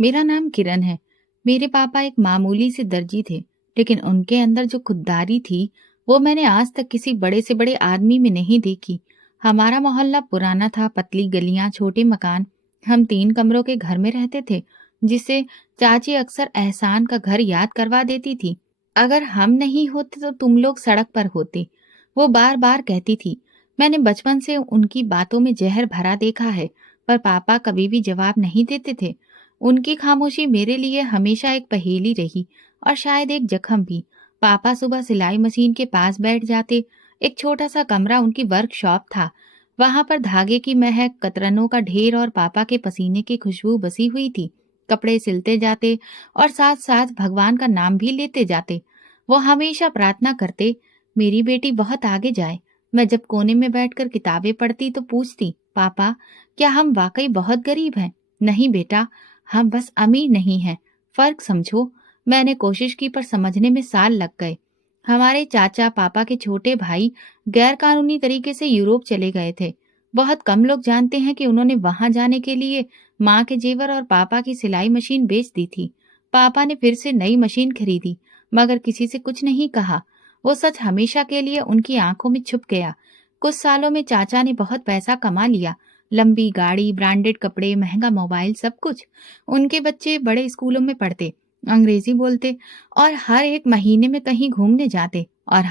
मेरा नाम किरण है। मेरे पापा एक मामूली से दर्जी थे, लेकिन उनके अंदर जो खुददारी थी, वो मैंने आज तक किसी बड़े से बड़े आदमी में नहीं देखी। हमारा मोहल्ला पुराना था, पतली गलियां, छोटे मकान। हम 3 कमरों के घर में रहते थे, जिसे चाची अक्सर एहसान का घर याद करवा देती थी। अगर हम नहीं होते तो तुम लोग सड़क पर होते, वो बार बार कहती थी। मैंने बचपन से उनकी बातों में जहर भरा देखा है, पर पापा कभी भी जवाब नहीं देते थे। उनकी खामोशी मेरे लिए हमेशा एक पहेली रही, और शायद एक जख्म भी। पापा सुबह सिलाई मशीन के पास बैठ जाते। एक छोटा सा कमरा उनकी वर्कशॉप था। वहां पर धागे की महक, कतरनों का ढेर और पापा के पसीने की खुशबू बसी हुई थी। कपड़े सिलते जाते और साथ साथ भगवान का नाम भी लेते जाते। वो हमेशा प्रार्थना करते, मेरी बेटी बहुत आगे जाए। मैं जब कोने में बैठकर किताबें पढ़ती तो पूछती, पापा क्या हम वाकई बहुत गरीब हैं? नहीं बेटा, हम बस अमीर नहीं हैं, फर्क समझो। मैंने कोशिश की पर समझने में साल लग गए। हमारे चाचा, पापा के छोटे भाई, गैर कानूनी तरीके से यूरोप चले गए थे। बहुत कम लोग जानते हैं कि उन्होंने वहां जाने के लिए माँ के जेवर और पापा की सिलाई मशीन बेच दी थी। पापा ने फिर से नई मशीन खरीदी, मगर किसी से कुछ नहीं कहा। वो सच हमेशा के लिए उनकी आंखों में छुप गया। कुछ सालों में चाचा ने बहुत पैसा कमा लिया। लंबी गाड़ी, ब्रांडेड कपड़े, महंगा मोबाइल, सब कुछ। उनके बच्चे बड़े स्कूलों में पढ़ते, अंग्रेजी बोलते और हर एक महीने में कहीं घूमने जाते। और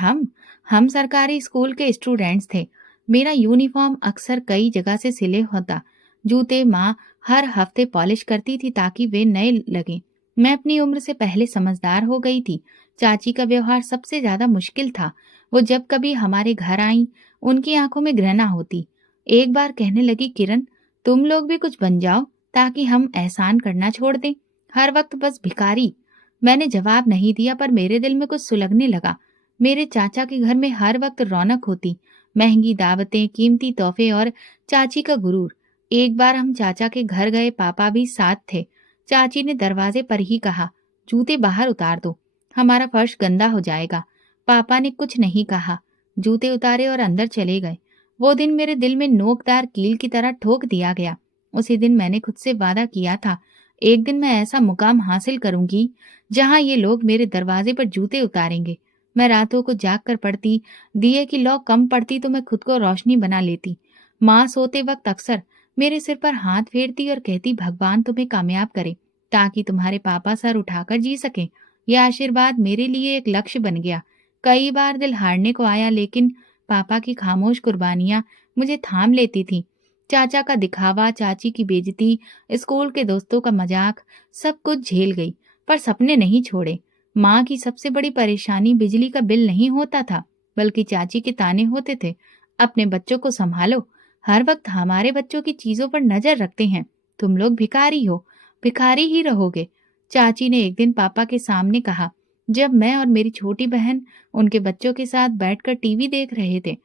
हम सरकारी स्कूल के स्टूडेंट्स थे। मेरा यूनिफॉर्म अक्सर कई जगह से सिले होता। जूते माँ हर हफ्ते पॉलिश करती थी ताकि वे नए लगें। मैं अपनी उम्र से पहले समझदार हो गई थी। चाची का व्यवहार सबसे ज्यादा मुश्किल था। वो जब कभी हमारे घर आई, उनकी आंखों में घृणा होती। एक बार कहने लगी, किरण तुम लोग भी कुछ बन जाओ ताकि हम एहसान करना छोड़ दें। हर वक्त बस भिखारी। मैंने जवाब नहीं दिया, पर मेरे दिल में कुछ सुलगने लगा। मेरे चाचा के घर में हर वक्त रौनक होती, महंगी दावतें, कीमती तोहफे और चाची का गुरूर। एक बार हम चाचा के घर गए, पापा भी साथ थे। चाची ने दरवाजे पर ही कहा, जूते बाहर उतार दो, हमारा फर्श गंदा हो जाएगा। पापा ने कुछ नहीं कहा, जूते उतारे और अंदर चले गए। वो दिन मेरे दिल में नोकदार कील की तरह ठोक दिया गया। उसी दिन मैंने खुद से वादा किया था, एक दिन मैं ऐसा मुकाम हासिल करूंगी जहां ये लोग मेरे दरवाजे पर जूते उतारेंगे। मैं रातों को जाग कर पढ़ती, दिए की लौ कम पड़ती तो मैं खुद को रोशनी बना लेती। माँ सोते वक्त अक्सर मेरे सिर पर हाथ फेरती और कहती, भगवान तुम्हें कामयाब करे ताकि तुम्हारे पापा सर उठाकर जी सकें। यह आशीर्वाद मेरे लिए एक लक्ष्य बन गया। कई बार दिल हारने को आया, लेकिन पापा की खामोश कुर्बानियां मुझे थाम लेती थी। चाचा का दिखावा, चाची की बेइज्जती, स्कूल के दोस्तों का मजाक, सब कुछ झेल गई, पर सपने नहीं छोड़े। माँ की सबसे बड़ी परेशानी बिजली का बिल नहीं होता था, बल्कि चाची के ताने होते थे, अपने बच्चों को संभालो, हर वक्त हमारे बच्चों की चीजों पर नजर रखते हैं, तुम लोग भिखारी हो, भिखारी ही रहोगे। चाची ने एक दिन पापा के सामने कहा, जब मैं और मेरी छोटी बहन उनके बच्चों के साथ बैठकर टीवी देख रहे थे।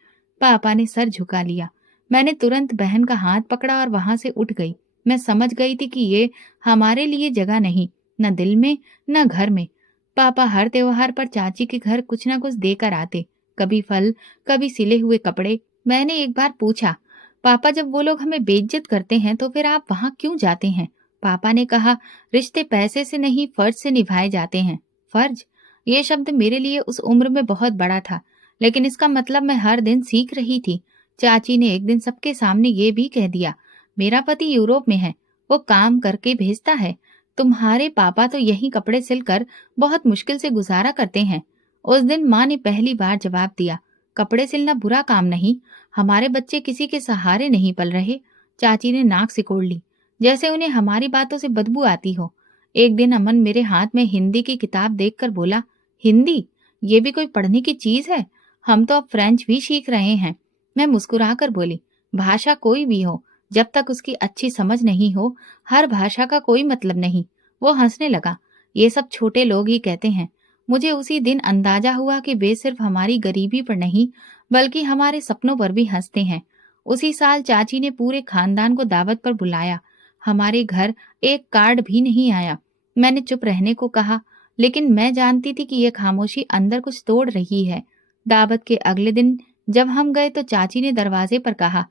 पापा ने सर झुका लिया। मैंने तुरंत बहन का हाथ पकड़ा और वहां से उठ गई। मैं समझ गई थी कि ये हमारे लिए जगह नहीं, न दिल में न घर में। पापा हर त्योहार पर चाची के घर कुछ न कुछ देकर आते, कभी फल, कभी सिले हुए कपड़े। मैंने एक बार पूछा, पापा जब वो लोग हमें बेइज्जत करते हैं तो फिर आप वहां क्यों जाते हैं? पापा ने कहा, रिश्ते पैसे से नहीं फर्ज से निभाए जाते हैं। फर्ज, ये शब्द मेरे लिए उस उम्र में बहुत बड़ा था, लेकिन इसका मतलब मैं हर दिन सीख रही थी। चाची ने एक दिन सबके सामने ये भी कह दिया, मेरा पति यूरोप में है, वो काम करके भेजता है, तुम्हारे पापा तो यही कपड़े सिलकर बहुत मुश्किल से गुजारा करते हैं। उस दिन माँ ने पहली बार जवाब दिया, कपड़े सिलना बुरा काम नहीं, हमारे बच्चे किसी के सहारे नहीं पल रहे। चाची ने नाक सिकोड़ ली, जैसे उन्हें हमारी बातों से बदबू आती हो। एक दिन अमन मेरे हाथ में हिंदी की किताब देखकर बोला, हिंदी, ये भी कोई पढ़ने की चीज है? हम तो अब फ्रेंच भी सीख रहे हैं। मैं मुस्कुराकर बोली, भाषा कोई भी हो, जब तक उसकी अच्छी समझ नहीं हो, हर भाषा का कोई मतलब नहीं। वो हंसने लगा, ये सब छोटे लोग ही कहते हैं। मुझे उसी दिन अंदाजा हुआ कि वे सिर्फ हमारी गरीबी पर नहीं, बल्कि हमारे सपनों पर भी हंसते हैं। उसी साल चाची ने पूरे खानदान को दावत पर बुलाया। हमारे घर एक कार्ड भी नहीं आया। मैंने चुप रहने को कहा, लेकिन मैं जानती थी कि यह खामोशी अंदर कुछ तोड़ रही है। दावत के अगले दिन जब हम गए तो चाची ने दरवाजे पर कहा,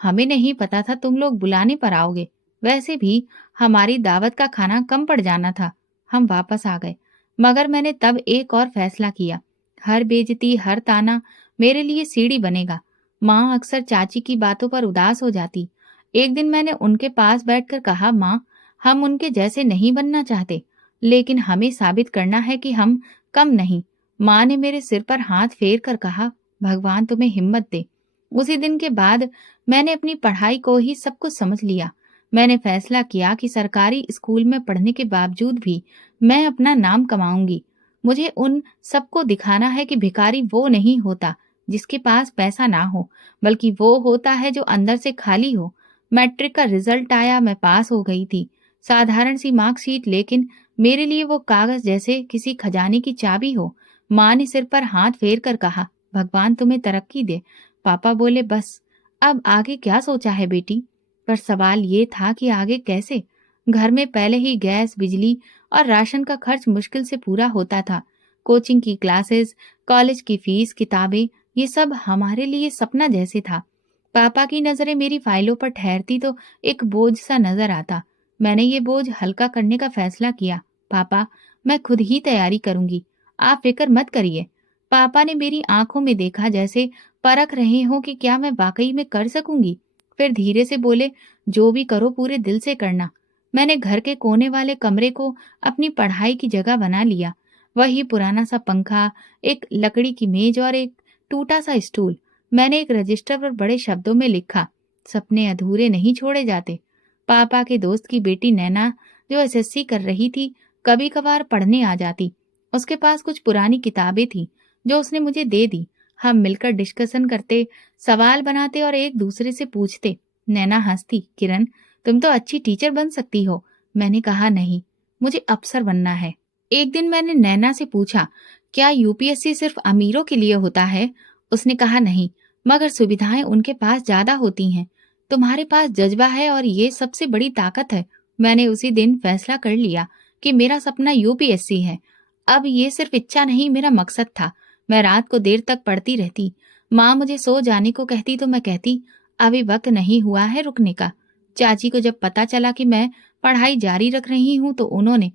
हमें नहीं पता था तुम लोग बुलाने पर आओगे। वैसे भी हमारी दावत का खाना कम पड़ जाना था। हम वापस आ गए, मगर मैंने तब एक और फैसला किया। हर बेइज्जती, हर ताना मेरे लिए सीढ़ी बनेगा। माँ अक्सर चाची की बातों पर उदास हो जाती। एक दिन मैंने उनके पास बैठकर कहा, माँ, हम उनके जैसे नहीं बनना चाहते, लेकिन हमें साबित करना है कि हम कम नहीं। माँ ने मेरे सिर पर हाथ फेर कर कहा, भगवान तुम्हें हिम्मत दे। उसी दिन के बाद मैंने अपनी पढ़ाई को ही सब कुछ समझ लिया। मैंने फैसला किया कि सरकारी स्कूल में पढ़ने के बावजूद भी मैं अपना नाम कमाऊंगी। मुझे उन सबको दिखाना है कि भिखारी वो नहीं होता जिसके पास पैसा ना हो, बल्कि वो होता है जो अंदर से खाली हो। मैट्रिक का रिजल्ट आया, मैं पास हो गई थी। साधारण सी मार्कशीट, लेकिन मेरे लिए वो कागज जैसे किसी खजाने की चाबी हो। माँ ने सिर पर हाथ फेर कर कहा, भगवान तुम्हें तरक्की दे। पापा बोले, बस अब आगे क्या सोचा है बेटी? पर सवाल ये था कि आगे कैसे? घर में पहले ही गैस, बिजली और राशन का खर्च मुश्किल से पूरा होता था। कोचिंग की क्लासेस, कॉलेज की फीस, किताबें, ये सब हमारे लिए सपना जैसे था। पापा की नजरें मेरी फाइलों पर ठहरती तो एक बोझ सा नजर आता। मैंने ये बोझ हल्का करने का फैसला किया। पापा, मैं खुद ही तैयारी करूंगी, आप फिक्र मत करिए। पापा ने मेरी आंखों में देखा, जैसे परख रहे हो कि क्या मैं वाकई में कर सकूंगी। फिर धीरे से बोले, जो भी करो पूरे दिल से करना। मैंने घर के कोने वाले कमरे को अपनी पढ़ाई की जगह बना लिया। वही पुराना सा पंखा, एक लकड़ी की मेज और एक टूटा सा स्टूल। मैंने एक रजिस्टर पर बड़े शब्दों में लिखा, सपने अधूरे नहीं छोड़े जाते। पापा के दोस्त की बेटी नैना, जो एसएससी कर रही थी, कभी कभार पढ़ने आ जाती। उसके पास कुछ पुरानी किताबें थी जो उसने मुझे दे दी। हम मिलकर डिस्कशन करते, सवाल बनाते और एक दूसरे से पूछते। नैना हंसती, किरण, तुम तो अच्छी टीचर बन सकती हो। मैंने कहा, नहीं, मुझे अफसर बनना है। एक दिन मैंने नैना से पूछा, क्या यूपीएससी सिर्फ अमीरों के लिए होता है? उसने कहा, नहीं, मगर सुविधाएं उनके पास ज्यादा होती हैं। तुम्हारे पास जज्बा है और ये सबसे बड़ी ताकत है। मैंने उसी दिन फैसला कर लिया कि मेरा सपना यूपीएससी है। अब ये सिर्फ इच्छा नहीं, मेरा मकसद था। मैं रात को देर तक पढ़ती रहती। माँ मुझे सो जाने को कहती तो मैं कहती, अभी वक्त नहीं हुआ है रुकने का। चाची को जब पता चला कि मैं पढ़ाई जारी रख रही हूँ तो उन्होंने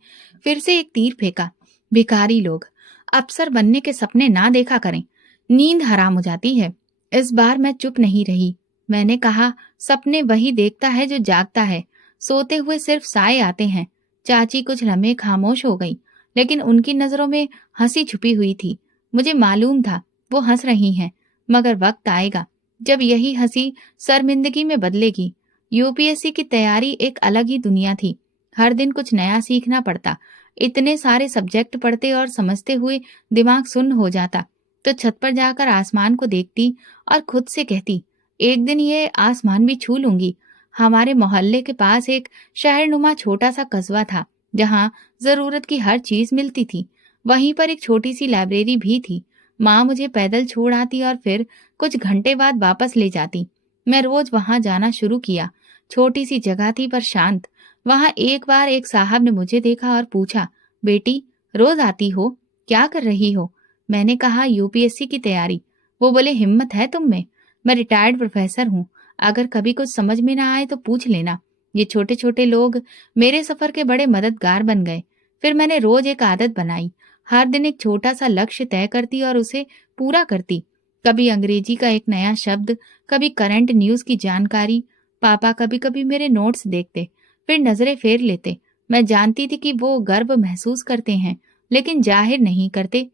फिर से एक तीर फेंका, भिखारी लोग अफसर बनने के सपने ना देखा करें, नींद हराम हो जाती है। इस बार मैं चुप नहीं रही। मैंने कहा, सपने वही देखता है जो जागता है, सोते हुए सिर्फ साए आते हैं। चाची कुछ लम्हे खामोश हो गई, लेकिन उनकी नजरों में हंसी छुपी हुई थी। मुझे मालूम था वो हंस रही हैं, मगर वक्त आएगा जब यही हंसी शर्मिंदगी में बदलेगी। यूपीएससी की तैयारी एक अलग ही दुनिया थी। हर दिन कुछ नया सीखना पड़ता। इतने सारे सब्जेक्ट पढ़ते और समझते हुए दिमाग सुन्न हो जाता। तो छत पर जाकर आसमान को देखती और खुद से कहती, एक दिन ये आसमान भी छू लूंगी। हमारे मोहल्ले के पास एक शहरनुमा छोटा सा कस्बा था, जहाँ जरूरत की हर चीज मिलती थी। वहीं पर एक छोटी सी लाइब्रेरी भी थी। माँ मुझे पैदल छोड़ आती और फिर कुछ घंटे बाद वापस ले जाती। मैं रोज वहां जाना शुरू किया। छोटी सी जगह थी पर शांत। वहां एक बार एक साहब ने मुझे देखा और पूछा, बेटी, रोज आती हो, क्या कर रही हो? मैंने कहा, यूपीएससी की तैयारी। वो बोले, हिम्मत है तुम में? मैं रिटायर्ड प्रोफेसर हूँ, अगर कभी कुछ समझ में ना आए तो पूछ लेना। ये छोटे छोटे लोग मेरे सफर के बड़े मददगार बन गए। फिर मैंने रोज एक आदत बनाई, हर दिन एक छोटा सा लक्ष्य तय करती और उसे पूरा करती। कभी अंग्रेजी का एक नया शब्द, कभी करंट न्यूज की जानकारी। पापा कभी कभी मेरे नोट्स देखते, फिर नजरें फेर लेते। मैं जानती थी कि वो गर्व महसूस करते हैं, लेकिन जाहिर नहीं करते।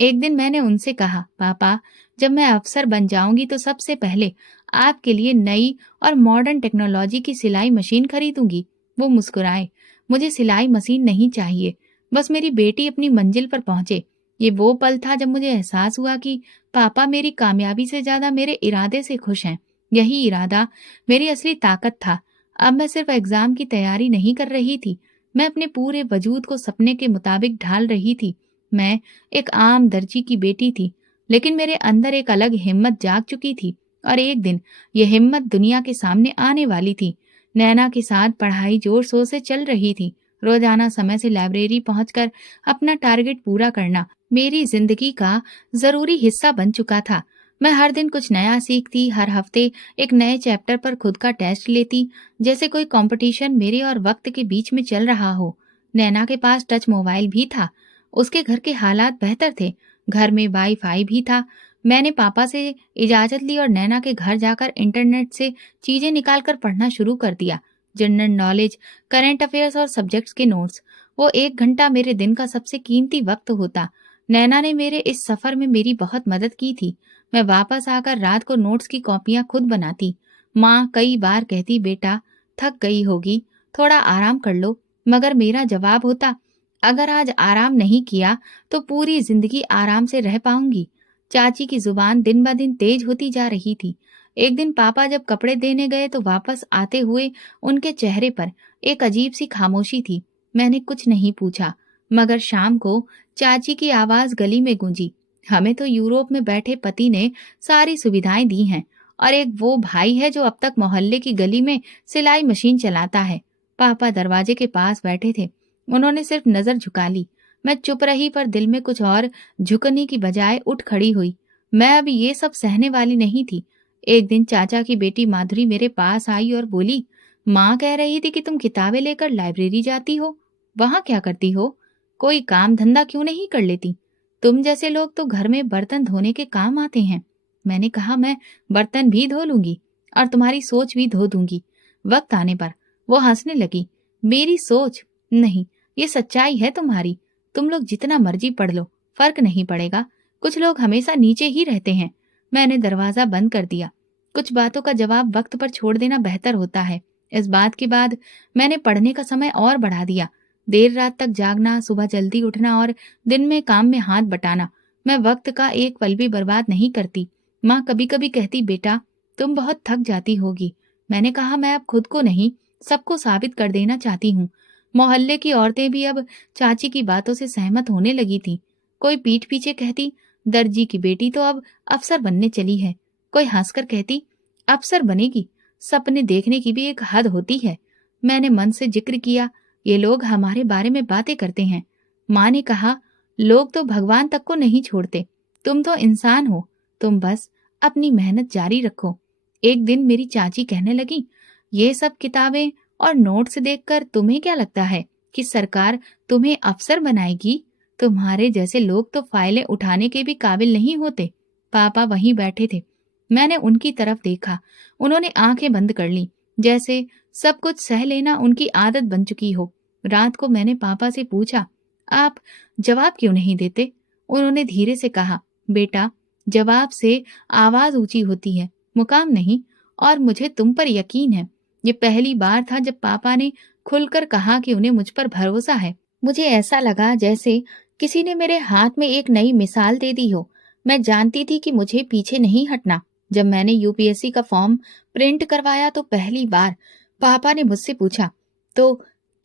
एक दिन मैंने उनसे कहा, पापा, जब मैं अफसर बन जाऊंगी तो सबसे पहले आपके लिए नई और मॉडर्न टेक्नोलॉजी की सिलाई मशीन खरीदूंगी। वो मुस्कुराए। मुझे सिलाई मशीन नहीं चाहिए, बस मेरी बेटी अपनी मंजिल पर पहुंचे। ये वो पल था जब मुझे एहसास हुआ कि पापा मेरी कामयाबी से ज्यादा मेरे इरादे से खुश हैं। यही इरादा मेरी असली ताकत था। अब मैं सिर्फ एग्जाम की तैयारी नहीं कर रही थी, मैं अपने पूरे वजूद को सपने के मुताबिक ढाल रही थी। मैं एक आम दर्जी की बेटी थी, लेकिन मेरे अंदर एक अलग हिम्मत जाग चुकी थी और एक दिन ये हिम्मत दुनिया के सामने आने वाली थी। नैना के साथ पढ़ाई जोर शोर से चल रही थी। रोजाना समय से लाइब्रेरी पहुंचकर अपना टारगेट पूरा करना मेरी जिंदगी का जरूरी हिस्सा बन चुका था। मैं हर दिन कुछ नया सीखती, हर हफ्ते एक नए चैप्टर पर खुद का टेस्ट लेती, जैसे कोई कंपटीशन मेरे और वक्त के बीच में चल रहा हो। नैना के पास टच मोबाइल भी था। उसके घर के हालात बेहतर थे। घर में वाईफाई भी था। मैंने पापा से इजाजत ली और नैना के घर जाकर इंटरनेट से चीजें निकालकर पढ़ना शुरू कर दिया। जनरल नॉलेज, करंट अफेयर्स और सब्जेक्ट्स के नोट्स। वो 1 घंटा मेरे दिन का सबसे कीमती वक्त होता। नैना ने मेरे इस सफर में मेरी बहुत मदद की थी। मैं वापस आकर रात को नोट्स की कॉपियां खुद बनाती। माँ कई बार कहती, बेटा थक गई होगी, थोड़ा आराम कर लो। मगर मेरा जवाब होता, अगर आज आराम नहीं किया तो पूरी जिंदगी आराम से रह पाऊंगी। चाची की जुबान दिन ब दिन तेज होती जा रही थी। एक दिन पापा जब कपड़े देने गए तो वापस आते हुए उनके चेहरे पर एक अजीब सी खामोशी थी। मैंने कुछ नहीं पूछा, मगर शाम को चाची की आवाज गली में गूंजी, हमें तो यूरोप में बैठे पति ने सारी सुविधाएं दी हैं और एक वो भाई है जो अब तक मोहल्ले की गली में सिलाई मशीन चलाता है। पापा दरवाजे के पास बैठे थे। उन्होंने सिर्फ नजर झुका ली। मैं चुप रही, पर दिल में कुछ और झुकने की बजाय उठ खड़ी हुई। मैं अब ये सब सहने वाली नहीं थी। एक दिन चाचा की बेटी माधुरी मेरे पास आई और बोली, माँ कह रही थी कि तुम किताबें लेकर लाइब्रेरी जाती हो। वहां क्या करती हो? कोई काम धंधा क्यों नहीं कर लेती? तुम जैसे लोग तो घर में बर्तन धोने के काम आते हैं। मैंने कहा, मैं बर्तन भी धो लूंगी और तुम्हारी सोच भी धो दूंगी वक्त आने पर। वो हंसने लगी। मेरी सोच नहीं, ये सच्चाई है तुम्हारी। तुम लोग जितना मर्जी पढ़ लो, फर्क नहीं पड़ेगा। कुछ लोग हमेशा नीचे ही रहते हैं। मैंने दरवाजा बंद कर दिया। कुछ बातों का जवाब वक्त पर छोड़ देना बेहतर होता है। इस बात के बाद मैंने पढ़ने का समय और बढ़ा दिया। देर रात तक जागना, सुबह जल्दी उठना और दिन में काम में हाथ बटाना। मैं वक्त का एक पल भी बर्बाद नहीं करती। माँ कभी कभी कहती, बेटा तुम बहुत थक जाती होगी। मैंने कहा, मैं अब खुद को नहीं, सबको साबित कर देना चाहती हूँ। मोहल्ले की औरतें भी अब चाची की बातों से सहमत होने लगी थी। कोई पीठ पीछे कहती, दर्जी की बेटी तो अब अफसर बनने चली है। कोई हंसकर कहती, अफसर बनेगी, सपने देखने की भी एक हद होती है। मैंने मन से जिक्र किया, ये लोग हमारे बारे में बातें करते हैं। माँ ने कहा, लोग तो भगवान तक को नहीं छोड़ते। तुम तो इंसान हो, तुम बस अपनी मेहनत जारी रखो। एक दिन मेरी चाची कहने लगी, ये सब किताबें और नोट्स देखकर तुम्हें क्या लगता है कि सरकार तुम्हें अफसर बनाएगी? तुम्हारे जैसे लोग तो फाइलें उठाने के भी काबिल नहीं होते। पापा वहीं बैठे थे। मैंने उनकी तरफ देखा। उन्होंने आंखें बंद कर ली, जैसे सब कुछ सह लेना उनकी आदत बन चुकी हो। रात को मैंने पापा से पूछा, आप जवाब क्यों नहीं देते? उन्होंने धीरे से कहा, बेटा जवाब से आवाज ऊंची होती है, मुकाम नहीं। और मुझे तुम पर यकीन है। ये पहली बार था जब पापा ने खुलकर कहा कि उन्हें मुझ पर भरोसा है। मुझे ऐसा लगा जैसे किसी ने मेरे हाथ में एक नई मिसाल दे दी हो। मैं जानती थी कि मुझे पीछे नहीं हटना। जब मैंने यूपीएससी का फॉर्म प्रिंट करवाया तो पहली बार पापा ने मुझसे पूछा, तो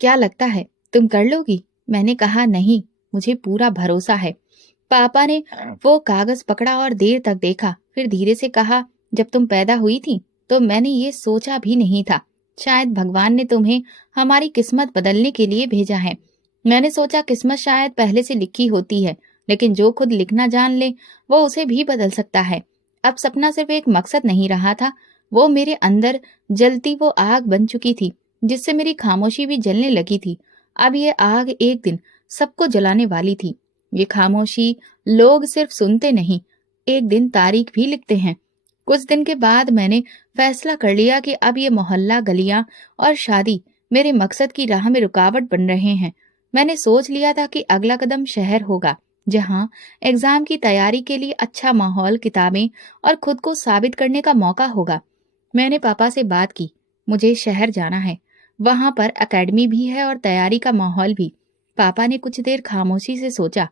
क्या लगता है तुम कर लोगी? मैंने कहा, नहीं, मुझे पूरा भरोसा है। पापा ने वो कागज पकड़ा और देर तक देखा, फिर धीरे से कहा, जब तुम पैदा हुई थी तो मैंने ये सोचा भी नहीं था। शायद भगवान ने तुम्हें हमारी किस्मत बदलने के लिए भेजा है। मैंने सोचा किस्मत शायद पहले से लिखी होती है, लेकिन जो खुद लिखना जान ले वो उसे भी बदल सकता है। अब सपना सिर्फ एक मकसद नहीं रहा था, वो मेरे अंदर जलती वो आग बन चुकी थी, जिससे मेरी खामोशी भी जलने लगी थी। अब ये आग एक दिन सबको जलाने वाली थी। ये खामोशी लोग सिर्फ सुनते नहीं, एक दिन तारीख भी लिखते हैं। कुछ दिन के बाद मैंने फैसला कर लिया कि अब ये मोहल्ला, गलियां और शादी मेरे मकसद की राह में रुकावट बन रहे हैं। मैंने सोच लिया था कि अगला कदम शहर होगा, जहां एग्जाम की तैयारी के लिए अच्छा माहौल, किताबें और खुद को साबित करने का मौका होगा। मैंने पापा से बात की, मुझे शहर जाना है। वहां पर एकेडमी भी है और तैयारी का माहौल भी। पापा ने कुछ देर खामोशी से सोचा,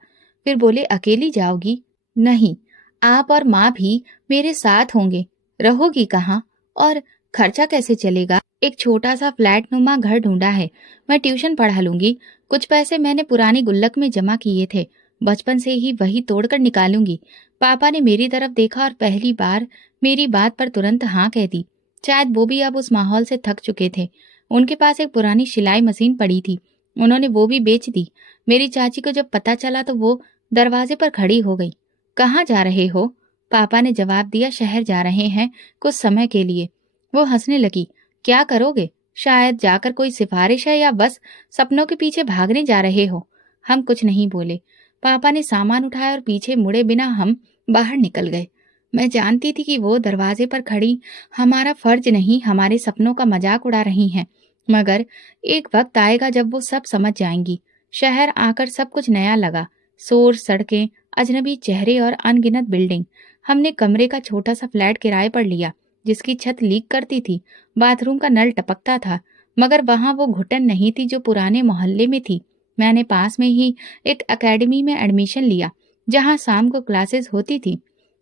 फिर बोले, अकेली जाओगी? नहीं, आप और माँ भी मेरे साथ होंगे। रहोगी कहाँ और खर्चा कैसे चलेगा? एक छोटा सा फ्लैट नुमा घर ढूंढा है, मैं ट्यूशन पढ़ा लूंगी। कुछ पैसे मैंने पुरानी गुल्लक में जमा किए थे, बचपन से ही वही तोड़कर निकालूंगी। पापा ने मेरी तरफ देखा और पहली बार मेरी बात पर तुरंत हाँ कह दी। शायद वो भी अब उस माहौल से थक चुके थे। उनके पास एक पुरानी सिलाई मशीन पड़ी थी, उन्होंने वो भी बेच दी। मेरी चाची को जब पता चला तो वो दरवाजे पर खड़ी हो गई। कहाँ जा रहे हो? पापा ने जवाब दिया, शहर जा रहे हैं कुछ समय के लिए। वो हंसने लगी। क्या करोगे? शायद जाकर कोई सिफारिश है या बस सपनों के पीछे भागने जा रहे हो? हम कुछ नहीं बोले। पापा ने सामान उठाया और पीछे मुड़े बिना हम बाहर निकल गए। मैं जानती थी कि वो दरवाजे पर खड़ी हमारा फर्ज नहीं, हमारे सपनों का मजाक उड़ा रही हैं। मगर एक वक्त आएगा जब वो सब समझ जाएंगी। शहर आकर सब कुछ नया लगा। शोर, सड़कें, अजनबी चेहरे और अनगिनत बिल्डिंग। हमने कमरे का छोटा सा फ्लैट किराए पर लिया, जिसकी छत लीक करती थी, बाथरूम का नल टपकता था, मगर वहां वो घुटन नहीं थी जो पुराने मोहल्ले में थी। मैंने पास में ही एक एकेडमी में एडमिशन लिया, जहां शाम को क्लासेस होती थी।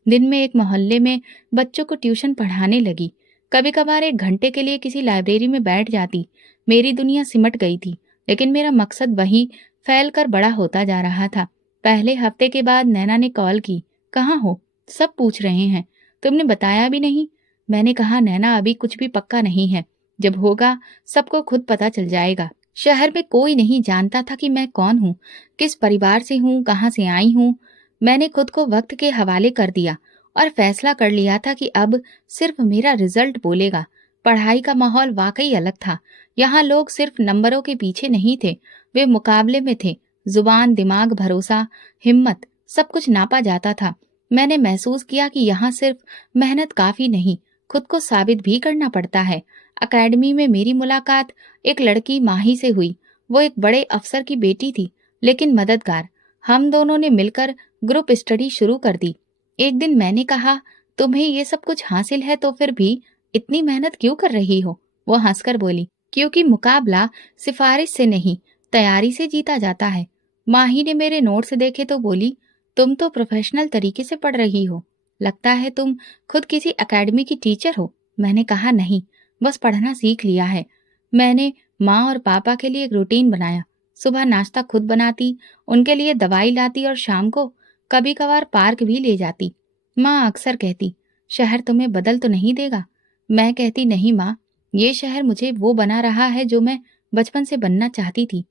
दिन में एक मोहल्ले में बच्चों को ट्यूशन पढ़ाने लगी। कभी कभार 1 घंटे के लिए किसी लाइब्रेरी में बैठ जाती। मेरी दुनिया सिमट गई थी, लेकिन मेरा मकसद वही फैल कर बड़ा होता जा रहा था। पहले हफ्ते के बाद नैना ने कॉल की। कहाँ हो? सब पूछ रहे हैं, तुमने बताया भी नहीं। मैंने कहा, नैना अभी कुछ भी पक्का नहीं है, जब होगा सबको खुद पता चल जाएगा। शहर में कोई नहीं जानता था कि मैं कौन हूँ, किस परिवार से हूँ, कहाँ से आई हूँ। मैंने खुद को वक्त के हवाले कर दिया और फैसला कर लिया था कि अब सिर्फ मेरा रिजल्ट बोलेगा। पढ़ाई का माहौल वाकई अलग था। यहाँ लोग सिर्फ नंबरों के पीछे नहीं थे, वे मुकाबले में थे। जुबान, दिमाग, भरोसा, हिम्मत, सब कुछ नापा जाता था। मैंने महसूस किया कि यहाँ सिर्फ मेहनत काफी नहीं, खुद को साबित भी करना पड़ता है। अकेडमी में मेरी मुलाकात एक लड़की माही से हुई। वो एक बड़े अफसर की बेटी थी, लेकिन मददगार। हम दोनों ने मिलकर ग्रुप स्टडी शुरू कर दी। एक दिन मैंने कहा, तुम्हें ये सब कुछ हासिल है तो फिर भी इतनी मेहनत क्यों कर रही हो? वो हंसकर बोली, क्योंकि मुकाबला सिफारिश से नहीं, तैयारी से जीता जाता है। माही ने मेरे नोट्स देखे तो बोली, तुम तो प्रोफेशनल तरीके से पढ़ रही हो, लगता है तुम खुद किसी एकेडमी की टीचर हो। मैंने कहा, नहीं, बस पढ़ना सीख लिया है। मैंने माँ और पापा के लिए एक रूटीन बनाया। सुबह नाश्ता खुद बनाती, उनके लिए दवाई लाती और शाम को कभी कभार पार्क भी ले जाती। माँ अक्सर कहती, शहर तुम्हें बदल तो नहीं देगा? मैं कहती, नहीं माँ, ये शहर मुझे वो बना रहा है जो मैं बचपन से बनना चाहती थी।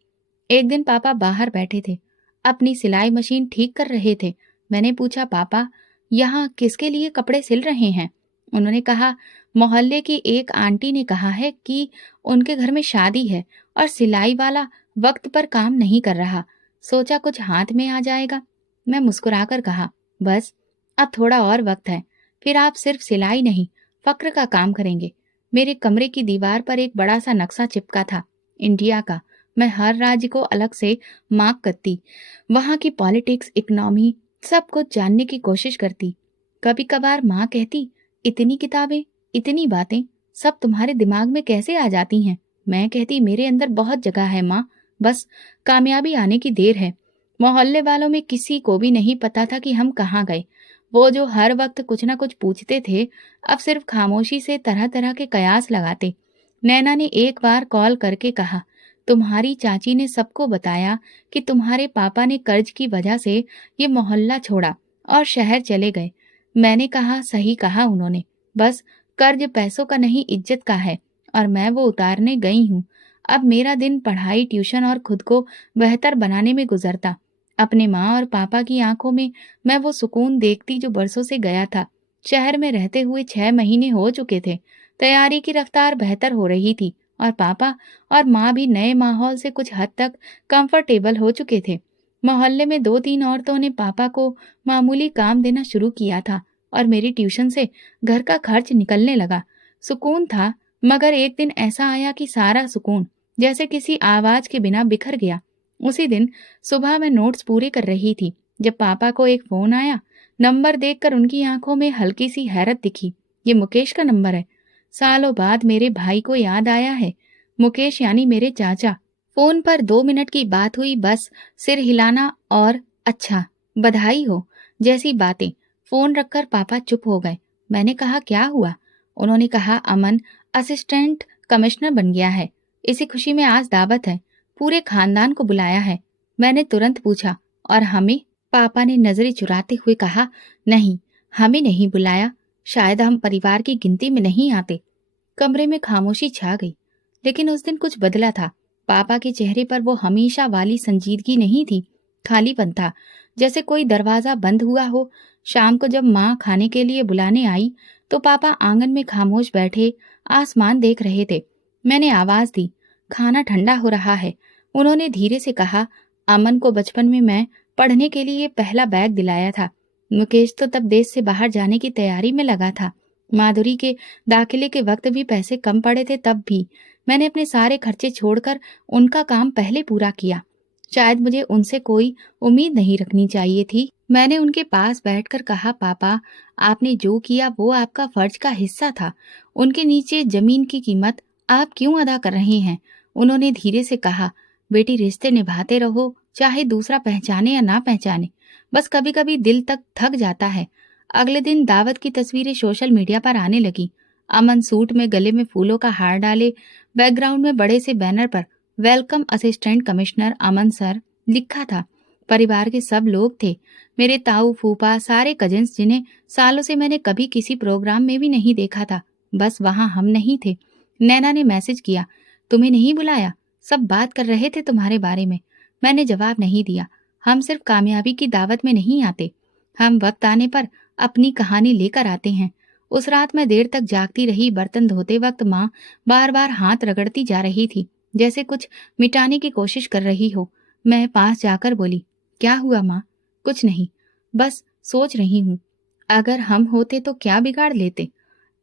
एक दिन पापा बाहर बैठे थे, अपनी सिलाई मशीन ठीक कर रहे थे। मैंने पूछा, पापा, यहाँ किसके लिए कपड़े सिल रहे हैं? उन्होंने कहा, मोहल्ले की एक आंटी ने कहा है कि उनके घर में शादी है और सिलाई वाला वक्त पर काम नहीं कर रहा, सोचा कुछ हाथ में आ जाएगा। मैं मुस्कुराकर कहा, बस अब थोड़ा और वक्त है, फिर आप सिर्फ सिलाई नहीं, फक्र का काम करेंगे। मेरे कमरे की दीवार पर एक बड़ा सा नक्शा चिपका था, इंडिया का। मैं हर राज्य को अलग से मार्क करती, वहां की पॉलिटिक्स, इकोनॉमी, सब कुछ जानने की कोशिश करती। कभी कभार माँ कहती, इतनी किताबें, इतनी बातें, सब तुम्हारे दिमाग में कैसे आ जाती हैं? मैं कहती, मेरे अंदर बहुत जगह है माँ, बस कामयाबी आने की देर है। मोहल्ले वालों में किसी को भी नहीं पता था कि हम कहाँ गए। वो जो हर वक्त कुछ ना कुछ पूछते थे, अब सिर्फ खामोशी से तरह तरह के कयास लगाते। नैना ने एक बार कॉल करके कहा, तुम्हारी चाची ने सबको बताया कि तुम्हारे पापा ने कर्ज की वजह से ये मोहल्ला छोड़ा और शहर चले गए। मैंने कहा, सही कहा उन्होंने, बस कर्ज पैसों का नहीं, इज्जत का है, और मैं वो उतारने गई हूँ। अब मेरा दिन पढ़ाई, ट्यूशन और खुद को बेहतर बनाने में गुजरता। अपने माँ और पापा की आंखों में मैं वो सुकून देखती जो बरसों से गया था। शहर में रहते हुए 6 महीने हो चुके थे। तैयारी की रफ्तार बेहतर हो रही थी और पापा और माँ भी नए माहौल से कुछ हद तक कंफर्टेबल हो चुके थे। मोहल्ले में 2-3 औरतों ने पापा को मामूली काम देना शुरू किया था और मेरी ट्यूशन से घर का खर्च निकलने लगा। सुकून था, मगर एक दिन ऐसा आया कि सारा सुकून जैसे किसी आवाज के बिना बिखर गया। उसी दिन सुबह मैं नोट्स पूरे कर रही थी जब पापा को एक फोन आया। नंबर देखकर उनकी आंखों में हल्की सी हैरत दिखी। ये मुकेश का नंबर है। सालों बाद मेरे भाई को याद आया है। मुकेश यानी मेरे चाचा। फोन पर 2 मिनट की बात हुई, बस सिर हिलाना और अच्छा, बधाई हो जैसी बातें। फोन रखकर पापा चुप हो गए। मैंने कहा, क्या हुआ? उन्होंने कहा, अमन असिस्टेंट कमिश्नर बन गया है, इसी खुशी में आज दावत है, पूरे खानदान को बुलाया है। मैंने तुरंत पूछा, और हमें? पापा ने नजरें चुराते हुए कहा, नहीं, हमें नहीं बुलाया, शायद हम परिवार की गिनती में नहीं आते। कमरे में खामोशी छा गई। लेकिन उस दिन कुछ बदला था। पापा के चेहरे पर वो हमेशा वाली संजीदगी नहीं थी। खालीपन था, जैसे कोई दरवाजा बंद हुआ हो। शाम को जब माँ खाने के लिए बुलाने आई तो पापा आंगन में खामोश बैठे आसमान देख रहे थे। मैंने आवाज दी, खाना ठंडा हो रहा है। उन्होंने धीरे से कहा, अमन को बचपन में मैं पढ़ने के लिए पहला बैग दिलाया था। मुकेश तो तब देश से बाहर जाने की तैयारी में लगा था। माधुरी के दाखिले के वक्त भी पैसे कम पड़े थे, तब भी मैंने अपने सारे खर्चे छोड़कर उनका काम पहले पूरा किया। शायद मुझे उनसे कोई उम्मीद नहीं रखनी चाहिए थी। मैंने उनके पास बैठकर कहा, पापा, आपने जो किया वो आपका फर्ज का हिस्सा था। उनके नीचे जमीन की कीमत आप क्यों अदा कर रहे हैं? उन्होंने धीरे से कहा, बेटी, रिश्ते निभाते रहो, चाहे दूसरा पहचाने या ना पहचाने। बस कभी कभी दिल तक थक जाता है। अगले दिन दावत की तस्वीरें सोशल मीडिया पर आने लगी। अमन सूट में, गले में फूलों का हार डाले, बैकग्राउंड में बड़े से बैनर पर वेलकम असिस्टेंट कमिश्नर अमन सर लिखा था। परिवार के सब लोग थे, मेरे ताऊ, फूफा, सारे कजिन्स, जिन्हें सालों से मैंने कभी किसी प्रोग्राम में भी नहीं देखा था। बस वहां हम नहीं थे। नैना ने मैसेज किया, तुम्हें नहीं बुलाया, सब बात कर रहे थे तुम्हारे बारे में। मैंने जवाब नहीं दिया। हम सिर्फ कामयाबी की दावत में नहीं आते, हम वक्त आने पर अपनी कहानी लेकर आते हैं। उस रात मैं देर तक जागती रही। बर्तन धोते वक्त माँ बार बार हाथ रगड़ती जा रही थी, जैसे कुछ मिटाने की कोशिश कर रही हो। मैं पास जाकर बोली, क्या हुआ माँ? कुछ नहीं, बस सोच रही हूँ, अगर हम होते तो क्या बिगाड़ लेते।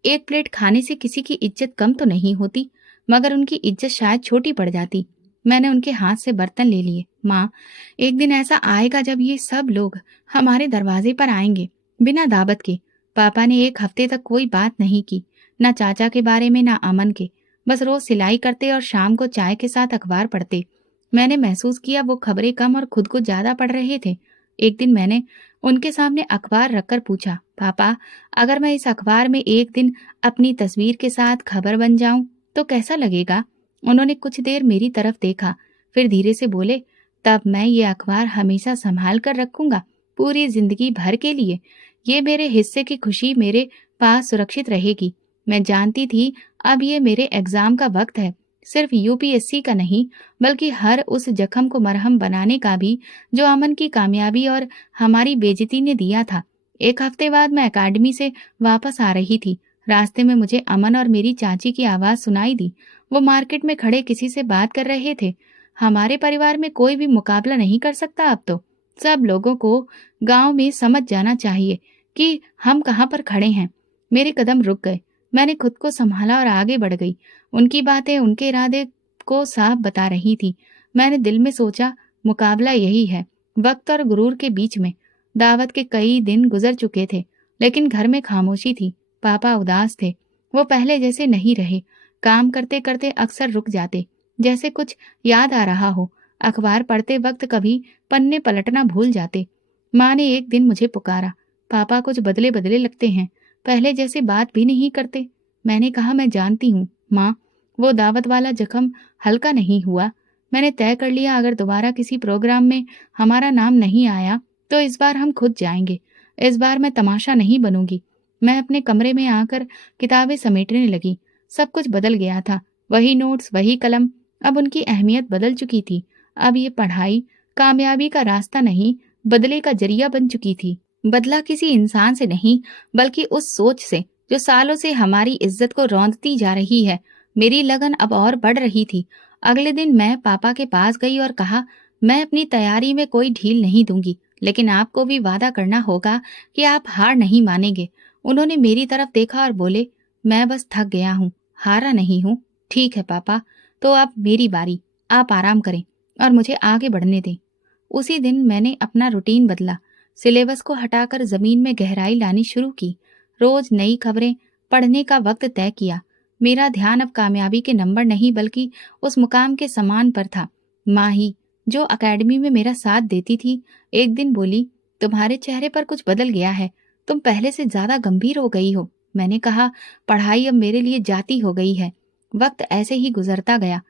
एक प्लेट खाने से किसी की इज्जत कम तो नहीं होती, मगर उनकी इज्जत शायद छोटी पड़ जाती। मैंने उनके हाथ से बर्तन ले लिए। माँ, एक दिन ऐसा आएगा जब ये सब लोग हमारे दरवाजे पर आएंगे, बिना दावत के। पापा ने एक हफ्ते तक कोई बात नहीं की, ना चाचा के बारे में, ना अमन के। बस रोज सिलाई करते और शाम को चाय के साथ अखबार पढ़ते। मैंने महसूस किया वो खबरें कम और खुद को ज्यादा पढ़ रहे थे। एक दिन मैंने उनके सामने अखबार रखकर पूछा, पापा, अगर मैं इस अखबार में एक दिन अपनी तस्वीर के साथ खबर बन जाऊं तो कैसा लगेगा? उन्होंने कुछ देर मेरी तरफ देखा, फिर धीरे से बोले, तब मैं ये अखबार हमेशा संभाल कर रखूंगा, पूरी जिंदगी भर के लिए। ये मेरे हिस्से की खुशी मेरे पास सुरक्षित रहेगी। मैं जानती थी अब ये मेरे एग्जाम का वक्त है, सिर्फ यूपीएससी का नहीं, बल्कि हर उस जख्म को मरहम बनाने का भी जो अमन की कामयाबी और हमारी बेइज्जती ने दिया था। एक हफ्ते बाद मैं अकेडमी से वापस आ रही थी। रास्ते में मुझे अमन और मेरी चाची की आवाज सुनाई दी। वो मार्केट में खड़े किसी से बात कर रहे थे। हमारे परिवार में कोई भी मुकाबला नहीं कर सकता अब तो। सब लोगों को गांव में समझ जाना चाहिए कि हम कहाँ पर खड़े हैं। मेरे कदम रुक गए। मैंने खुद को संभाला और आगे बढ़ गई। उनकी बातें उनके इरादे को साफ बता रही थी। मैंने दिल में सोचा, मुकाबला यही है, वक्त और गुरूर के बीच में। दावत के कई दिन गुजर चुके थे, लेकिन घर में खामोशी थी। पापा उदास थे, वो पहले जैसे नहीं रहे। काम करते करते अक्सर रुक जाते, जैसे कुछ याद आ रहा हो। अखबार पढ़ते वक्त कभी पन्ने पलटना भूल जाते। माँ ने एक दिन मुझे पुकारा, पापा कुछ बदले बदले लगते हैं, पहले जैसे बात भी नहीं करते। मैंने कहा, मैं जानती हूँ माँ, वो दावत वाला जख्म हल्का नहीं हुआ। मैंने तय कर लिया, अगर दोबारा किसी प्रोग्राम में हमारा नाम नहीं आया तो इस बार हम खुद जाएंगे। इस बार मैं तमाशा नहीं बनूंगी। मैं अपने कमरे में आकर किताबें समेटने लगी। सब कुछ बदल गया था। वही नोट्स, वही कलम। अब उनकी अहमियत बदल चुकी थी। अब ये पढ़ाई कामयाबी का रास्ता नहीं, बदले का जरिया बन चुकी थी। बदला किसी इंसान से नहीं, बल्कि उस सोच से जो सालों से हमारी इज्जत को रौंदती जा रही है। मेरी लगन अब और बढ़ रही थी। अगले दिन मैं पापा के पास गई और कहा, मैं अपनी तैयारी में कोई ढील नहीं दूंगी, लेकिन आपको भी वादा करना होगा कि आप हार नहीं मानेंगे। उन्होंने मेरी तरफ देखा और बोले, मैं बस थक गया हूँ, हारा नहीं हूँ। ठीक है पापा, तो अब मेरी बारी, आप आराम करें और मुझे आगे बढ़ने दें। उसी दिन मैंने अपना रूटीन बदला। सिलेबस को हटाकर जमीन में गहराई लानी शुरू की। रोज नई खबरें पढ़ने का वक्त तय किया। मेरा ध्यान अब कामयाबी के नंबर नहीं, बल्कि उस मुकाम के समान पर था। माँ ही, जो एकेडमी में मेरा साथ देती थी, एक दिन बोली, तुम्हारे चेहरे पर कुछ बदल गया है, तुम पहले से ज्यादा गंभीर हो गई हो। मैंने कहा, पढ़ाई अब मेरे लिए जाती हो गई है। वक्त ऐसे ही गुजरता गया।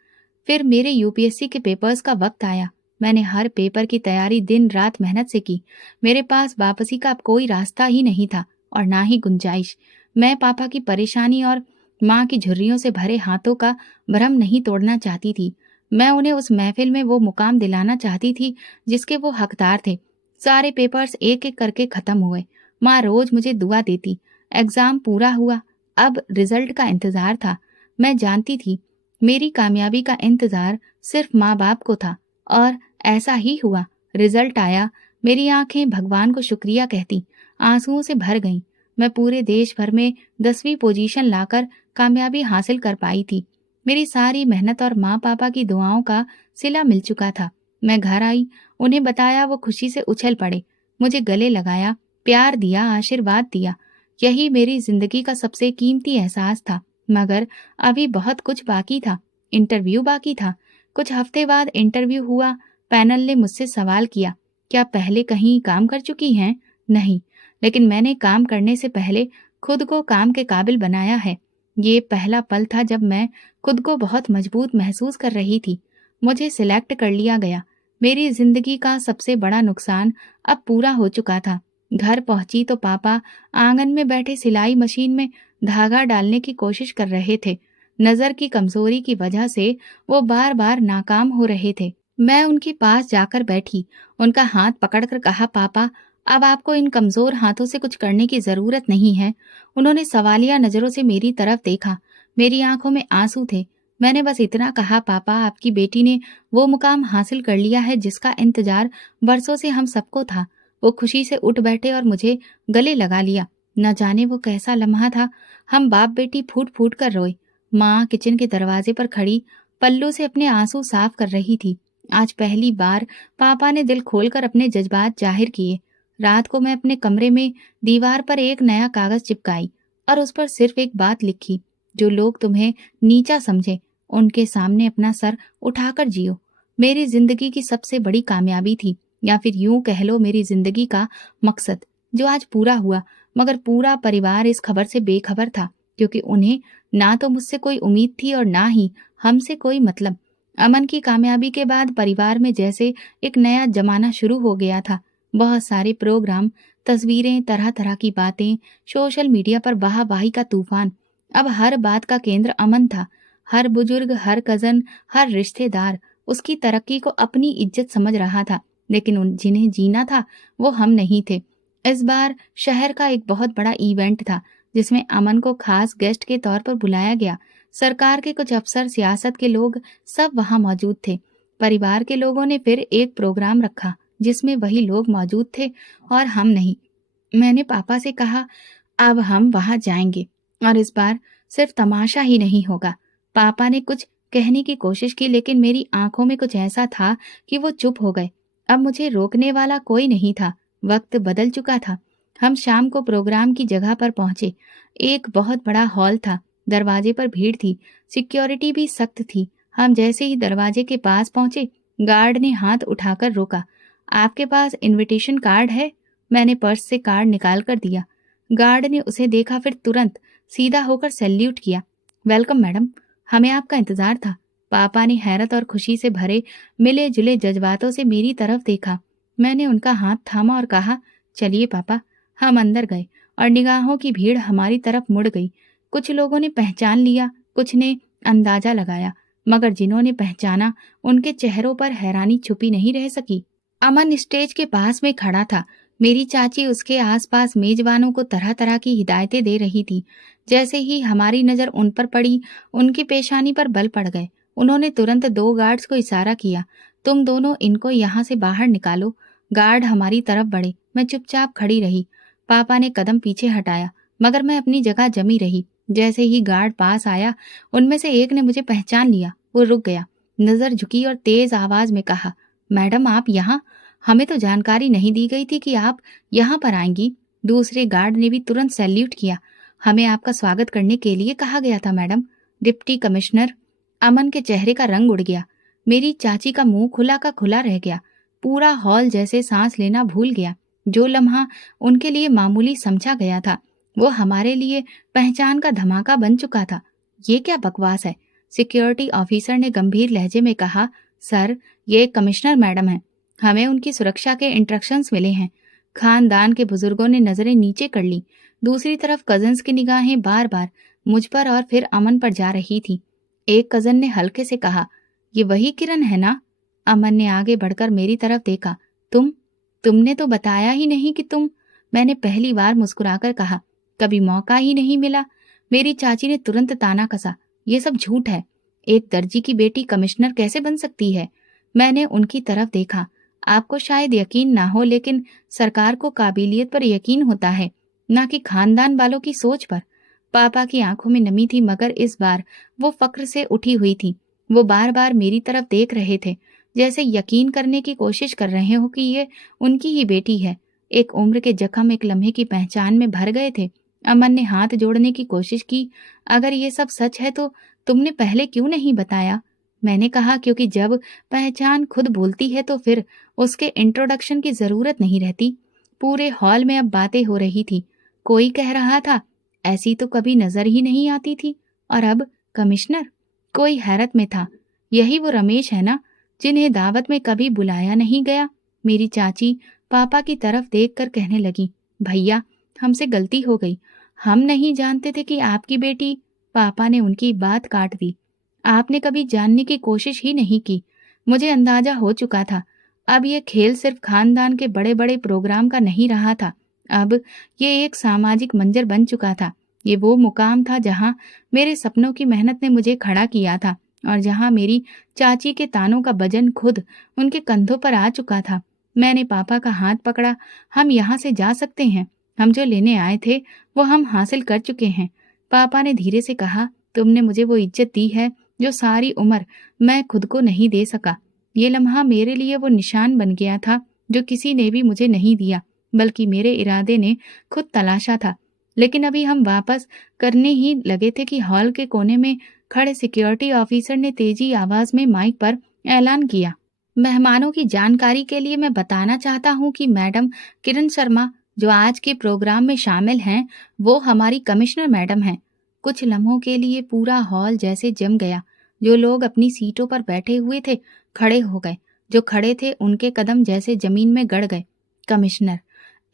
फिर मेरे यूपीएससी के पेपर्स का वक्त आया। मैंने हर पेपर की तैयारी दिन रात मेहनत से की। मेरे पास वापसी का अब कोई रास्ता ही नहीं था और ना ही गुंजाइश। मैं पापा की परेशानी और माँ की झुर्रियों से भरे हाथों का भ्रम नहीं तोड़ना चाहती थी। मैं उन्हें उस महफिल में वो मुकाम दिलाना चाहती थी जिसके वो हकदार थे। सारे पेपर्स एक एक करके खत्म हुए। माँ रोज मुझे दुआ देती। एग्जाम पूरा हुआ, अब रिजल्ट का इंतजार था। मैं जानती थी मेरी कामयाबी का इंतजार सिर्फ माँ बाप को था, और ऐसा ही हुआ। रिजल्ट आया, मेरी आंखें भगवान को शुक्रिया कहती आंसुओं से भर गईं। मैं पूरे देश भर में 10वीं पोजीशन लाकर कामयाबी हासिल कर पाई थी। मेरी सारी मेहनत और माँ पापा की दुआओं का सिला मिल चुका था। मैं घर आई, उन्हें बताया, वो खुशी से उछल पड़े, मुझे गले लगाया, प्यार दिया, आशीर्वाद दिया। यही मेरी जिंदगी का सबसे कीमती एहसास था। मगर अभी बहुत कुछ बाकी था। इंटरव्यू बाकी था। कुछ हफ्ते बाद इंटरव्यू हुआ। पैनल ने मुझसे सवाल किया, क्या पहले कहीं काम कर चुकी हैं? नहीं, लेकिन मैंने काम करने से पहले खुद को काम के काबिल बनाया है। ये पहला पल था जब मैं खुद को बहुत मजबूत महसूस कर रही थी। मुझे सिलेक्ट कर लिया गया। मेरी जिंदगी का सबसे बड़ा नुकसान अब पूरा हो चुका था। घर पहुंची तो पापा आंगन में बैठे सिलाई मशीन में धागा डालने की कोशिश कर रहे थे। नजर की कमजोरी की वजह से वो बार बार नाकाम हो रहे थे। मैं उनके पास जाकर बैठी, उनका हाथ पकड़कर कहा, पापा अब आपको इन कमजोर हाथों से कुछ करने की जरूरत नहीं है। उन्होंने सवालिया नजरों से मेरी तरफ देखा। मेरी आंखों में आंसू थे। मैंने बस इतना कहा, पापा आपकी बेटी ने वो मुकाम हासिल कर लिया है जिसका इंतजार बरसों से हम सबको था। वो खुशी से उठ बैठे और मुझे गले लगा लिया। न जाने वो कैसा लम्हा था। हम बाप बेटी फूट फूट कर रोए। माँ किचन के दरवाजे पर खड़ी पल्लू से अपने आंसू साफ कर रही थी। आज पहली बार पापा ने दिल खोलकर अपने जज्बात जाहिर किए। रात को मैं अपने कमरे में दीवार पर एक नया कागज चिपकाई और उस पर सिर्फ एक बात लिखी, जो लोग तुम्हें नीचा समझे उनके सामने अपना सर उठाकर जियो। मेरी जिंदगी की सबसे बड़ी कामयाबी थी, या फिर यूं कह लो मेरी जिंदगी का मकसद, जो आज पूरा हुआ। मगर पूरा परिवार इस खबर से बेखबर था, क्योंकि उन्हें ना तो मुझसे कोई उम्मीद थी और ना ही हमसे कोई मतलब। अमन की कामयाबी के बाद परिवार में जैसे एक नया जमाना शुरू हो गया था। बहुत सारे प्रोग्राम, तस्वीरें, तरह तरह की बातें, सोशल मीडिया पर वाहवाही का तूफान। अब हर बात का केंद्र अमन था। हर बुजुर्ग, हर कजन, हर रिश्तेदार उसकी तरक्की को अपनी इज्जत समझ रहा था। लेकिन जिन्हें जीना था वो हम नहीं थे। इस बार शहर का एक बहुत बड़ा इवेंट था, जिसमें अमन को खास गेस्ट के तौर पर बुलाया गया। सरकार के कुछ अफसर, सियासत के लोग सब वहां मौजूद थे। परिवार के लोगों ने फिर एक प्रोग्राम रखा जिसमें वही लोग मौजूद थे और हम नहीं। मैंने पापा से कहा, अब हम वहां जाएंगे और इस बार सिर्फ तमाशा ही नहीं होगा। पापा ने कुछ कहने की कोशिश की, लेकिन मेरी आंखों में कुछ ऐसा था कि वो चुप हो गए। अब मुझे रोकने वाला कोई नहीं था। वक्त बदल चुका था। हम शाम को प्रोग्राम की जगह पर पहुंचे। एक बहुत बड़ा हॉल था। दरवाजे पर भीड़ थी। सिक्योरिटी भी सख्त थी। हम जैसे ही दरवाजे के पास पहुंचे, गार्ड ने हाथ उठाकर रोका। आपके पास इनविटेशन कार्ड है? मैंने पर्स से कार्ड निकाल कर दिया। गार्ड ने उसे देखा, फिर तुरंत सीधा होकर सैल्यूट किया। वेलकम मैडम, हमें आपका इंतजार था। पापा ने हैरत और खुशी से भरे मिले जुले जज्बातों से मेरी तरफ देखा। मैंने उनका हाथ थामा और कहा, चलिए पापा। हम अंदर गए और निगाहों की भीड़ हमारी तरफ मुड़ गई। कुछ लोगों ने पहचान लिया, कुछ ने अंदाजा लगाया, मगर जिन्होंने पहचाना उनके चेहरों पर हैरानी छुपी नहीं रह सकी। अमन स्टेज के पास में खड़ा था। मेरी चाची उसके आसपास मेजबानों को तरह तरह की हिदायतें दे रही थी। जैसे ही हमारी नजर उन पर पड़ी, उनकी पेशानी पर बल पड़ गए। उन्होंने तुरंत 2 गार्ड्स को इशारा किया, तुम दोनों इनको यहाँ से बाहर निकालो। गार्ड हमारी तरफ बढ़े। मैं चुपचाप खड़ी रही। पापा ने कदम पीछे हटाया, मगर मैं अपनी जगह जमी रही। जैसे ही गार्ड पास आया, उनमें से एक ने मुझे पहचान लिया। वो रुक गया, नजर झुकी और तेज आवाज में कहा, मैडम आप यहाँ? हमें तो जानकारी नहीं दी गई थी कि आप यहाँ पर आएंगी। दूसरे गार्ड ने भी तुरंत सैल्यूट किया। हमें आपका स्वागत करने के लिए कहा गया था मैडम। Deputy commissioner. अमन के चेहरे का रंग उड़ गया। मेरी चाची का मुंह खुला का खुला रह गया। पूरा हॉल जैसे सांस लेना भूल गया। जो लम्हा उनके लिए मामूली समझा गया था, वो हमारे लिए पहचान का धमाका बन चुका था। ये क्या बकवास है? सिक्योरिटी ऑफिसर ने गंभीर लहजे में कहा, सर ये कमिश्नर मैडम है। हमें उनकी सुरक्षा के इंस्ट्रक्शंस मिले हैं। खानदान के बुजुर्गों ने नजरें नीचे कर ली। दूसरी तरफ कजन्स की निगाहें बार बार मुझ पर और फिर अमन पर जा रही थी। एक कजन ने हल्के से कहा, ये वही किरण है ना? अमन ने आगे बढ़कर मेरी तरफ देखा। तुमने तो बताया ही नहीं कि तुम। मैंने पहली बार मुस्कुराकर कहा। कभी मौका ही नहीं मिला। मेरी चाची ने तुरंत ताना कसा। ये सब झूठ है। एक दर्जी की बेटी कमिश्नर कैसे बन सकती है? मैंने उनकी तरफ देखा। आपको शायद यकीन ना हो, लेकिन सरकार को काबिलियत पर यकीन होता है, ना कि खानदान वालों की सोच पर। पापा की आंखों में नमी थी, मगर इस बार वो फक्र से उठी हुई थी। वो बार बार मेरी तरफ देख रहे थे, जैसे यकीन करने की कोशिश कर रहे हो कि ये उनकी ही बेटी है। एक उम्र के जख्म एक लम्हे की पहचान में भर गए थे। अमन ने हाथ जोड़ने की कोशिश की। अगर ये सब सच है तो तुमने पहले क्यों नहीं बताया? मैंने कहा, क्योंकि जब पहचान खुद बोलती है तो फिर उसके इंट्रोडक्शन की जरूरत नहीं रहती। पूरे हॉल में अब बातें हो रही थी। कोई कह रहा था, ऐसी तो कभी नजर ही नहीं आती थी, और अब कमिश्नर। कोई हैरत में था। यही वो रमेश है ना, जिन्हें दावत में कभी बुलाया नहीं गया? मेरी चाची पापा की तरफ देखकर कहने लगी, भैया, हमसे गलती हो गई। हम नहीं जानते थे कि आपकी बेटी। पापा ने उनकी बात काट दी। आपने कभी जानने की कोशिश ही नहीं की। मुझे अंदाजा हो चुका था। अब ये खेल सिर्फ खानदान के बड़े बड़े प्रोग्राम का नहीं रहा था। अब ये एक सामाजिक मंजर बन चुका था। ये वो मुकाम था जहां मेरे सपनों की मेहनत ने मुझे खड़ा किया था, और जहां मेरी चाची के तानों का वजन खुद उनके कंधों पर आ चुका था। मैंने पापा का हाथ पकड़ा। हम यहाँ से जा सकते हैं। हम जो लेने आए थे वो हम हासिल कर चुके हैं। पापा ने धीरे से कहा, तुमने मुझे वो इज्जत दी है जो सारी उम्र मैं खुद को नहीं दे सका। ये लम्हा मेरे लिए वो निशान बन गया था जो किसी ने भी मुझे नहीं दिया, बल्कि मेरे इरादे ने खुद तलाशा था। लेकिन अभी हम वापस करने ही लगे थे कि हॉल के कोने में खड़े सिक्योरिटी ऑफिसर ने तेजी आवाज में माइक पर ऐलान किया, मेहमानों की जानकारी के लिए मैं बताना चाहता हूँ कि मैडम किरण शर्मा, जो आज के प्रोग्राम में शामिल हैं, वो हमारी कमिश्नर मैडम हैं। कुछ लम्हों के लिए पूरा हॉल जैसे जम गया। जो लोग अपनी सीटों पर बैठे हुए थे खड़े हो गए। जो खड़े थे उनके कदम जैसे जमीन में गड़ गए। कमिश्नर।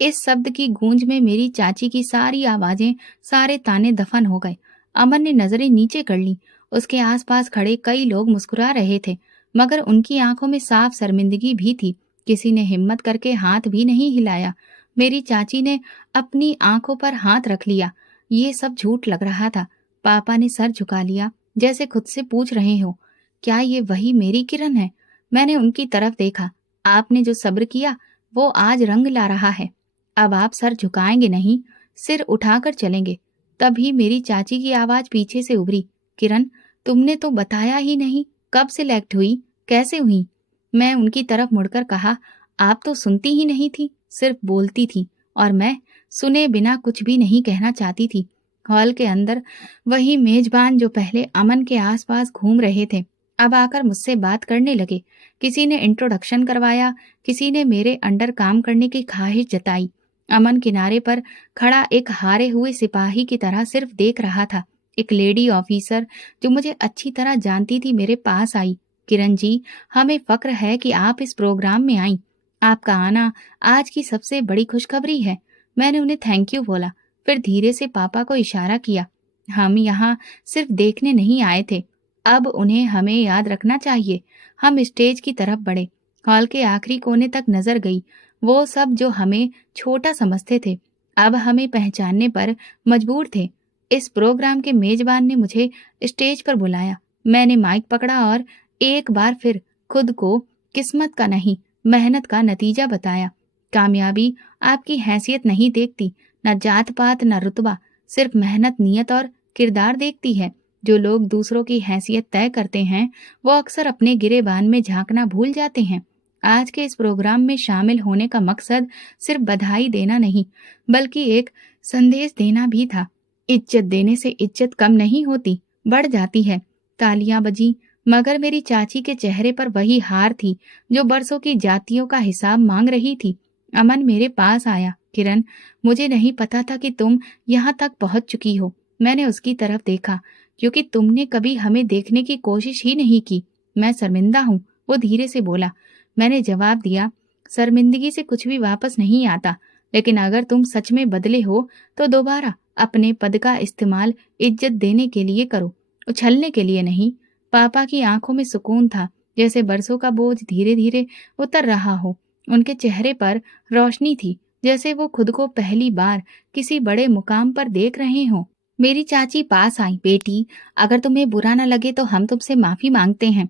इस शब्द की गूंज में मेरी चाची की सारी आवाजें, सारे ताने दफन हो गए। अमन ने नजरें नीचे कर ली। उसके आसपास खड़े कई लोग मुस्कुरा रहे थे, मगर उनकी आंखों में साफ शर्मिंदगी भी थी। किसी ने हिम्मत करके हाथ भी नहीं हिलाया। मेरी चाची ने अपनी आंखों पर हाथ रख लिया। ये सब झूठ लग रहा था। पापा ने सर झुका लिया, जैसे खुद से पूछ रहे हो, क्या ये वही मेरी किरण है? मैंने उनकी तरफ देखा। आपने जो सब्र किया वो आज रंग ला रहा है। अब आप सर झुकाएंगे नहीं, सिर उठाकर चलेंगे। तभी मेरी चाची की आवाज पीछे से उभरी, किरण, तुमने तो बताया ही नहीं, कब सिलेक्ट हुई, कैसे हुई? मैं उनकी तरफ मुड़कर कहा, आप तो सुनती ही नहीं थी, सिर्फ बोलती थी, और मैं सुने बिना कुछ भी नहीं कहना चाहती थी। हॉल के अंदर वही मेजबान जो पहले अमन के आसपास घूम रहे थे, अब आकर मुझसे बात करने लगे। किसी ने इंट्रोडक्शन करवाया, किसी ने मेरे अंडर काम करने की ख्वाहिश जताई। अमन किनारे पर खड़ा एक हारे हुए सिपाही की तरह सिर्फ देख रहा था। एक लेडी ऑफिसर जो मुझे अच्छी तरह जानती थी मेरे पास आई। किरण जी, हमें फक्र है कि आप इस प्रोग्राम में आई। आपका आना आज की सबसे बड़ी खुशखबरी है। मैंने उन्हें थैंक यू बोला, फिर धीरे से पापा को इशारा किया। हम यहाँ सिर्फ देखने नहीं आए थे, अब उन्हें हमें याद रखना चाहिए। हम स्टेज की तरफ बढ़े। हॉल के आखिरी कोने तक नजर गई। वो सब जो हमें छोटा समझते थे, अब हमें पहचानने पर मजबूर थे। इस प्रोग्राम के मेजबान ने मुझे स्टेज पर बुलाया। मैंने माइक पकड़ा और एक बार फिर खुद को किस्मत का नहीं, मेहनत का नतीजा बताया। कामयाबी आपकी हैसियत नहीं देखती, न जात पात न रुतबा, सिर्फ मेहनत, नियत और किरदार देखती है। जो लोग दूसरों की हैसियत तय करते हैं वो अक्सर अपने गिरेबान में झांकना भूल जाते हैं। आज के इस प्रोग्राम में शामिल होने का मकसद सिर्फ बधाई देना नहीं, बल्कि एक संदेश देना भी था। इज्जत देने से इज्जत कम नहीं होती, बढ़ जाती है। तालियां बजी, मगर मेरी चाची के चेहरे पर वही हार थी जो बरसों की जातियों का हिसाब मांग रही थी। अमन मेरे पास आया। किरण, मुझे नहीं पता था कि तुम यहाँ तक पहुंच चुकी हो। मैंने उसकी तरफ देखा, क्योंकि तुमने कभी हमें देखने की कोशिश ही नहीं की। मैं शर्मिंदा हूँ, वो धीरे से बोला। मैंने जवाब दिया, शर्मिंदगी से कुछ भी वापस नहीं आता, लेकिन अगर तुम सच में बदले हो तो दोबारा अपने पद का इस्तेमाल इज्जत देने के लिए करो, उछलने के लिए नहीं। पापा की आंखों में सुकून था, जैसे बरसों का बोझ धीरे धीरे उतर रहा हो। उनके चेहरे पर रोशनी थी, जैसे वो खुद को पहली बार किसी बड़े मुकाम पर देख रहे हों। मेरी चाची पास आई, बेटी, अगर तुम्हें बुरा न लगे तो हम तुमसे माफी मांगते हैं।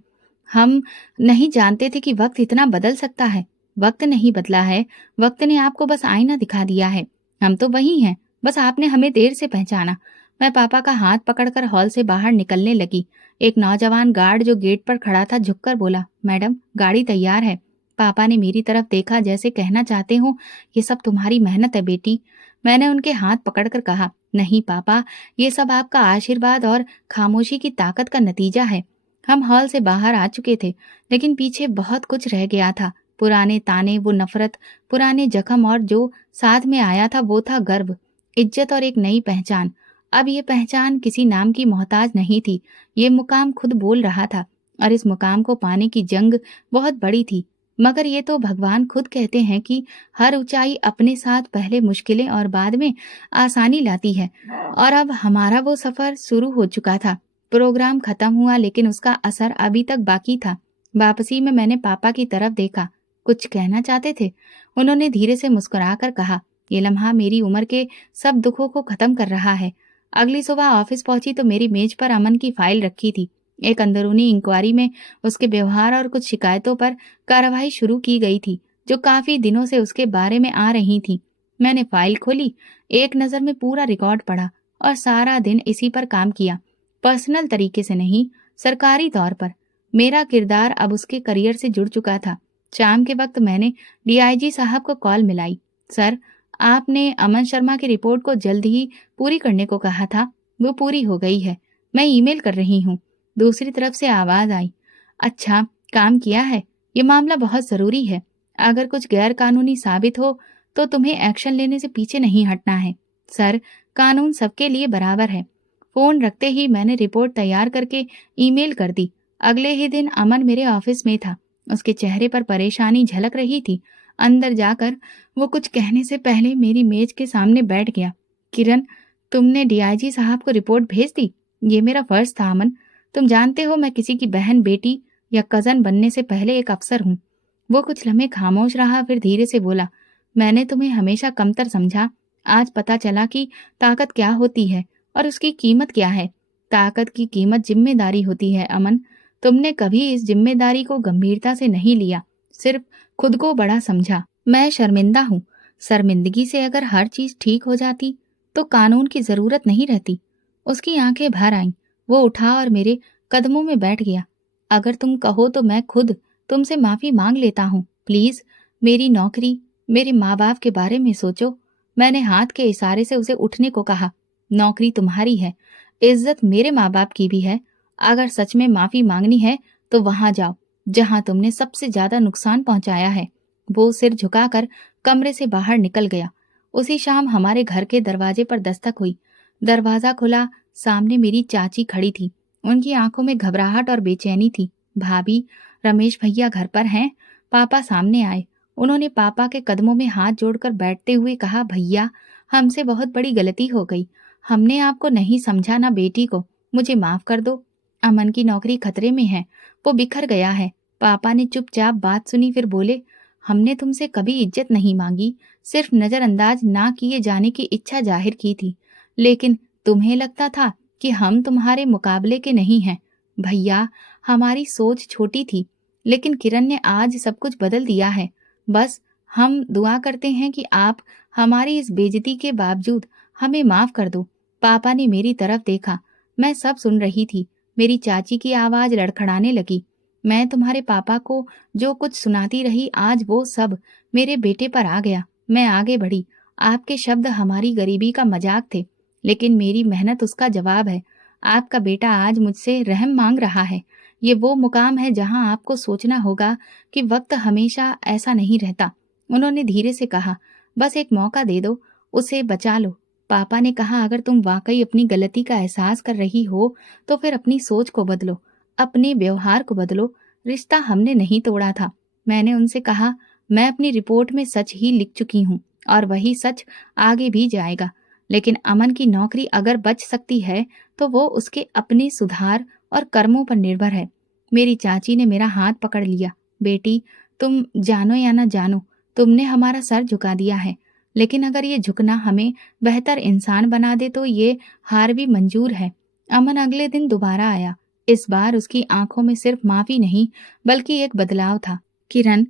हम नहीं जानते थे कि वक्त इतना बदल सकता है। वक्त नहीं बदला है, वक्त ने आपको बस आईना दिखा दिया है। हम तो वही हैं, बस आपने हमें देर से पहचाना। मैं पापा का हाथ पकड़कर हॉल से बाहर निकलने लगी। एक नौजवान गार्ड जो गेट पर खड़ा था झुककर बोला, मैडम, गाड़ी तैयार है। पापा ने मेरी तरफ देखा, जैसे कहना चाहते हो, ये सब तुम्हारी मेहनत है बेटी। मैंने उनके हाथ पकड़कर कहा, नहीं पापा, ये सब आपका आशीर्वाद और खामोशी की ताकत का नतीजा है। हम हॉल से बाहर आ चुके थे, लेकिन पीछे बहुत कुछ रह गया था। पुराने ताने, वो नफरत, पुराने जख्म, और जो साथ में आया था वो था गर्व, इज्जत और एक नई पहचान। अब ये पहचान किसी नाम की मोहताज नहीं थी। ये मुकाम खुद बोल रहा था, और इस मुकाम को पाने की जंग बहुत बड़ी थी। मगर ये तो भगवान खुद कहते हैं कि हर ऊंचाई अपने साथ पहले मुश्किलें और बाद में आसानी लाती है। और अब हमारा वो सफर शुरू हो चुका था। प्रोग्राम खत्म हुआ, लेकिन उसका असर अभी तक बाकी था। वापसी में मैंने पापा की तरफ देखा। कुछ कहना चाहते थे। उन्होंने धीरे से मुस्कुराकर कहा, ये लम्हा मेरी उम्र के सब दुखों को खत्म कर रहा है। अगली सुबह ऑफिस पहुंची तो मेरी मेज पर अमन की फाइल रखी थी। एक अंदरूनी इंक्वायरी में उसके व्यवहार और कुछ शिकायतों पर कार्रवाई शुरू की गई थी, जो काफी दिनों से उसके बारे में आ रही थी। मैंने फाइल खोली, एक नजर में पूरा रिकॉर्ड पढ़ा और सारा दिन इसी पर काम किया। पर्सनल तरीके से नहीं, सरकारी तौर पर। मेरा किरदार अब उसके करियर से जुड़ चुका था। शाम के वक्त मैंने डीआईजी साहब को कॉल मिलाई। सर, आपने अमन शर्मा की रिपोर्ट को जल्द ही पूरी करने को कहा था। वो पूरी हो गई है, मैं ईमेल कर रही हूँ। दूसरी तरफ से आवाज आई, अच्छा काम किया है। ये मामला बहुत जरूरी है। अगर कुछ गैर कानूनी साबित हो तो तुम्हें एक्शन लेने से पीछे नहीं हटना है। सर, कानून सबके लिए बराबर है। फोन रखते ही मैंने रिपोर्ट तैयार करके ईमेल कर दी। अगले ही दिन अमन मेरे ऑफिस में था। उसके चेहरे पर परेशानी झलक रही थी। अंदर जाकर वो कुछ कहने से पहले मेरी मेज के सामने बैठ गया। किरण, तुमने डीआईजी साहब को रिपोर्ट भेज दी? ये मेरा फर्ज था अमन। तुम जानते हो मैं किसी की बहन, बेटी या कजन बनने से पहले एक अफसर हूँ। वो कुछ लम्हे खामोश रहा, फिर धीरे से बोला, मैंने तुम्हें हमेशा कमतर समझा। आज पता चला कि ताकत क्या होती है और उसकी कीमत क्या है। ताकत की कीमत जिम्मेदारी होती है अमन। तुमने कभी इस जिम्मेदारी को गंभीरता से नहीं लिया, सिर्फ खुद को बड़ा समझा। मैं शर्मिंदा हूँ। शर्मिंदगी से अगर हर चीज ठीक हो जाती तो कानून की जरूरत नहीं रहती। उसकी आंखें भर आईं। वो उठा और मेरे कदमों में बैठ गया। अगर तुम कहो तो मैं खुद तुमसे माफी मांग लेता हूँ। प्लीज, मेरी नौकरी, मेरे माँ बाप के बारे में सोचो। मैंने हाथ के इशारे से उसे उठने को कहा। नौकरी तुम्हारी है, इज्जत मेरे माँ बाप की भी है। अगर सच में माफी मांगनी है तो वहां जाओ जहां तुमने सबसे ज्यादा नुकसान पहुंचाया है। वो सिर झुकाकर कमरे से बाहर निकल गया। उसी शाम हमारे घर के दरवाजे पर दस्तक हुई। दरवाजा खुला, सामने मेरी चाची खड़ी थी। उनकी आंखों में घबराहट और बेचैनी थी। भाभी, रमेश भैया घर पर हैं? पापा सामने आए। उन्होंने पापा के कदमों में हाथ जोड़कर बैठते हुए कहा, भैया, हमसे बहुत बड़ी गलती हो गई। हमने आपको नहीं समझा ना बेटी को। मुझे माफ कर दो। अमन की नौकरी खतरे में है, वो बिखर गया है। पापा ने चुपचाप बात सुनी, फिर बोले, हमने तुमसे कभी इज्जत नहीं मांगी, सिर्फ नजरअंदाज ना किए जाने की इच्छा जाहिर की थी। लेकिन तुम्हें लगता था कि हम तुम्हारे मुकाबले के नहीं हैं। भैया, हमारी सोच छोटी थी, लेकिन किरण ने आज सब कुछ बदल दिया है। बस हम दुआ करते हैं कि आप हमारी इस बेइज्जती के बावजूद हमें माफ कर दो। पापा ने मेरी तरफ देखा। मैं सब सुन रही थी। मेरी चाची की आवाज लड़खड़ाने लगी। मैं तुम्हारे पापा को जो कुछ सुनाती रही, आज वो सब मेरे बेटे पर आ गया। मैं आगे बढ़ी। आपके शब्द हमारी गरीबी का मजाक थे, लेकिन मेरी मेहनत उसका जवाब है। आपका बेटा आज मुझसे रहम मांग रहा है। ये वो मुकाम है जहां आपको सोचना होगा कि वक्त हमेशा ऐसा नहीं रहता। उन्होंने धीरे से कहा, बस एक मौका दे दो, उसे बचा लो। पापा ने कहा, अगर तुम वाकई अपनी गलती का एहसास कर रही हो तो फिर अपनी सोच को बदलो, अपने व्यवहार को बदलो। रिश्ता हमने नहीं तोड़ा था। मैंने उनसे कहा, मैं अपनी रिपोर्ट में सच ही लिख चुकी हूँ और वही सच आगे भी जाएगा। लेकिन अमन की नौकरी अगर बच सकती है तो वो उसके अपने सुधार और कर्मों पर निर्भर है। मेरी चाची ने मेरा हाथ पकड़ लिया। बेटी, तुम जानो या न जानो, तुमने हमारा सर झुका दिया है, लेकिन अगर ये झुकना हमें बेहतर इंसान बना दे तो ये हार भी मंजूर है। अमन अगले दिन दोबारा आया। इस बार उसकी आंखों में सिर्फ माफी नहीं, बल्कि एक बदलाव था। किरण,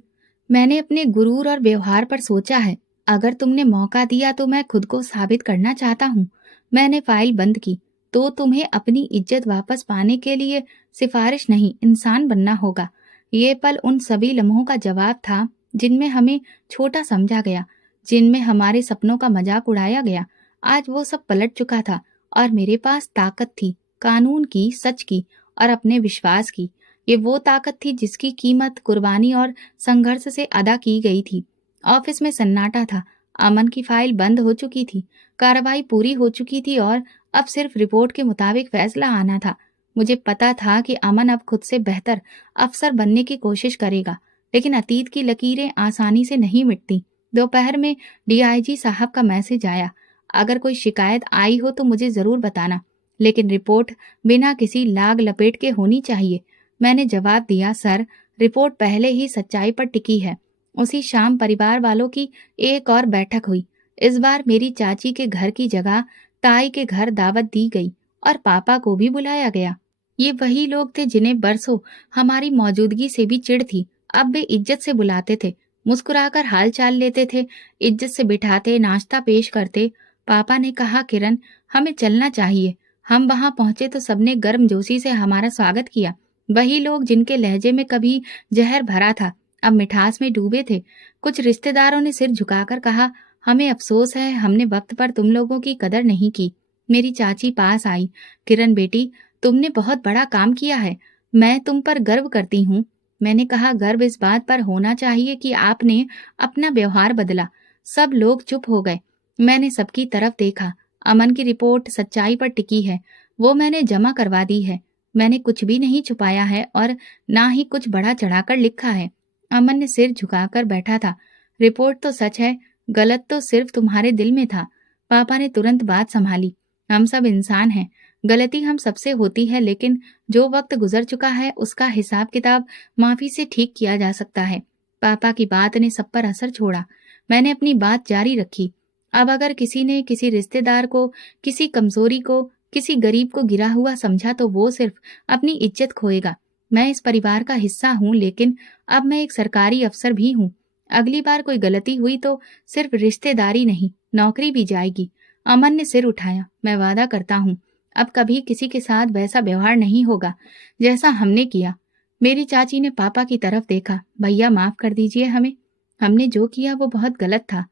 मैंने अपने गुरूर और व्यवहार पर सोचा है। अगर तुमने मौका दिया तो मैं खुद को साबित करना चाहता हूँ। मैंने फाइल बंद की, तो तुम्हें अपनी इज्जत वापस पाने के लिए सिफारिश नहीं, इंसान बनना होगा। ये पल उन सभी लम्हों का जवाब था जिनमें हमें छोटा समझा गया, जिनमें हमारे सपनों का मजाक उड़ाया गया। आज वो सब पलट चुका था और मेरे पास ताकत थी, कानून की, सच की और अपने विश्वास की। ये वो ताकत थी जिसकी कीमत कुर्बानी और संघर्ष से अदा की गई थी। ऑफिस में सन्नाटा था। अमन की फाइल बंद हो चुकी थी, कार्रवाई पूरी हो चुकी थी और अब सिर्फ रिपोर्ट के मुताबिक फैसला आना था। मुझे पता था कि अमन अब खुद से बेहतर अफसर बनने की कोशिश करेगा, लेकिन अतीत की लकीरें आसानी से नहीं मिटती। दोपहर में डीआईजी साहब का मैसेज आया, अगर कोई शिकायत आई हो तो मुझे जरूर बताना, लेकिन रिपोर्ट बिना किसी लाग लपेट के होनी चाहिए। मैंने जवाब दिया, सर, रिपोर्ट पहले ही सच्चाई पर टिकी है। उसी शाम परिवार वालों की एक और बैठक हुई। इस बार मेरी चाची के घर की जगह ताई के घर दावत दी गई और पापा को भी बुलाया गया। ये वही लोग थे जिन्हें बरसों हमारी मौजूदगी से भी चिढ़ थी। अब वे इज्जत से बुलाते थे, मुस्कुराकर हाल चाल लेते थे, इज्जत से बिठाते, नाश्ता पेश करते। पापा ने कहा, किरण, हमें चलना चाहिए। हम वहां पहुंचे तो सबने गर्मजोशी से हमारा स्वागत किया। वही लोग जिनके लहजे में कभी जहर भरा था, अब मिठास में डूबे थे। कुछ रिश्तेदारों ने सिर झुकाकर कहा, हमें अफसोस है, हमने वक्त पर तुम लोगों की कदर नहीं की। मेरी चाची पास आई, किरण बेटी, तुमने बहुत बड़ा काम किया है, मैं तुम पर गर्व करती हूँ। मैंने कहा, गर्व इस बात पर होना चाहिए कि आपने अपना व्यवहार बदला। सब लोग चुप हो गए। मैंने सबकी तरफ देखा। अमन की रिपोर्ट सच्चाई पर टिकी है, वो मैंने जमा करवा दी है। मैंने कुछ भी नहीं छुपाया है और ना ही कुछ बढ़ा चढ़ाकर लिखा है। अमन ने सिर झुकाकर बैठा था। रिपोर्ट तो सच है, गलत तो सिर्फ तुम्हारे दिल में था। पापा ने तुरंत बात संभाली, हम सब इंसान हैं, गलती हम सबसे होती है, लेकिन जो वक्त गुजर चुका है उसका हिसाब किताब माफी से ठीक किया जा सकता है। पापा की बात ने सब पर असर छोड़ा। मैंने अपनी बात जारी रखी। अब अगर किसी ने किसी रिश्तेदार को, किसी कमजोरी को, किसी गरीब को गिरा हुआ समझा तो वो सिर्फ अपनी इज्जत खोएगा। मैं इस परिवार का हिस्सा हूँ, लेकिन अब मैं एक सरकारी अफसर भी हूँ। अगली बार कोई गलती हुई तो सिर्फ रिश्तेदारी नहीं, नौकरी भी जाएगी। अमन ने सिर उठाया, मैं वादा करता हूँ अब कभी किसी के साथ वैसा व्यवहार नहीं होगा जैसा हमने किया। मेरी चाची ने पापा की तरफ देखा, भैया माफ कर दीजिए हमें, हमने जो किया वो बहुत गलत था,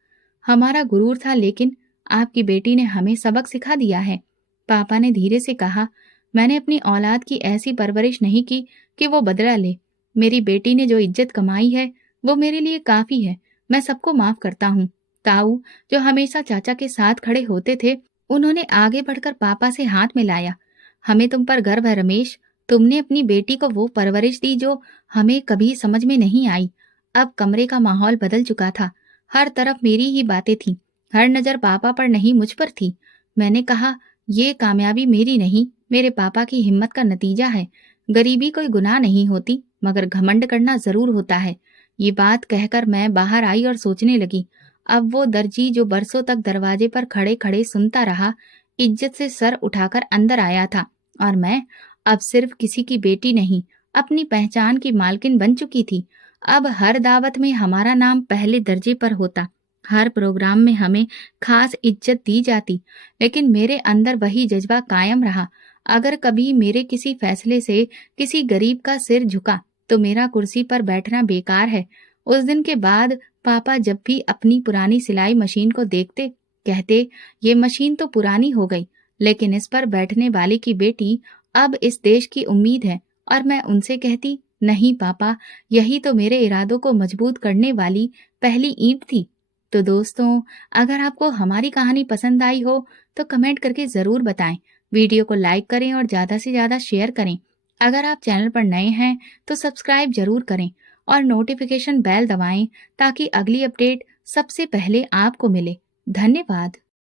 हमारा गुरूर था, लेकिन आपकी बेटी ने हमें सबक सिखा दिया है। पापा ने धीरे से कहा, मैंने अपनी औलाद की ऐसी परवरिश नहीं की कि वो बदला ले। मेरी बेटी ने जो इज्जत कमाई है वो मेरे लिए काफी है। मैं सबको माफ करता हूँ। ताऊ, जो हमेशा चाचा के साथ खड़े होते थे, उन्होंने आगे बढ़कर पापा से हाथ मिलाया। हमें तुम पर गर्व है रमेश, तुमने अपनी बेटी को वो परवरिश दी जो हमें कभी समझ में नहीं आई। अब कमरे का माहौल बदल चुका था। हर तरफ मेरी ही बातें थी, हर नजर पापा पर नहीं मुझ पर थी। मैंने कहा, ये कामयाबी मेरी नहीं, मेरे पापा की हिम्मत का नतीजा है। गरीबी कोई गुनाह नहीं होती, मगर घमंड करना जरूर होता है। ये बात कहकर मैं बाहर आई और सोचने लगी। अब वो दर्जी जो बरसों तक दरवाजे पर खड़े खड़े सुनता रहा, इज्जत से सर उठाकर अंदर आया था, और मैं अब सिर्फ किसी की बेटी नहीं, अपनी पहचान की मालकिन बन चुकी थी। अब हर दावत में हमारा नाम पहले दर्जे पर होता, हर प्रोग्राम में हमें खास इज्जत दी जाती। लेकिन मेरे अंदर वही जज्बा कायम रहा। अगर कभी मेरे किसी फैसले से किसी गरीब का सिर झुका तो मेरा कुर्सी पर बैठना बेकार है। उस दिन के बाद पापा जब भी अपनी पुरानी सिलाई मशीन को देखते, कहते, ये मशीन तो पुरानी हो गई, लेकिन इस पर बैठने वाले की बेटी अब इस देश की उम्मीद है। और मैं उनसे कहती, नहीं पापा, यही तो मेरे इरादों को मजबूत करने वाली पहली ईंट थी। तो दोस्तों, अगर आपको हमारी कहानी पसंद आई हो तो कमेंट करके जरूर बताएं। वीडियो को लाइक करें और ज्यादा से ज्यादा शेयर करें। अगर आप चैनल पर नए हैं तो सब्सक्राइब जरूर करें और नोटिफिकेशन बेल दबाएं ताकि अगली अपडेट सबसे पहले आपको मिले। धन्यवाद।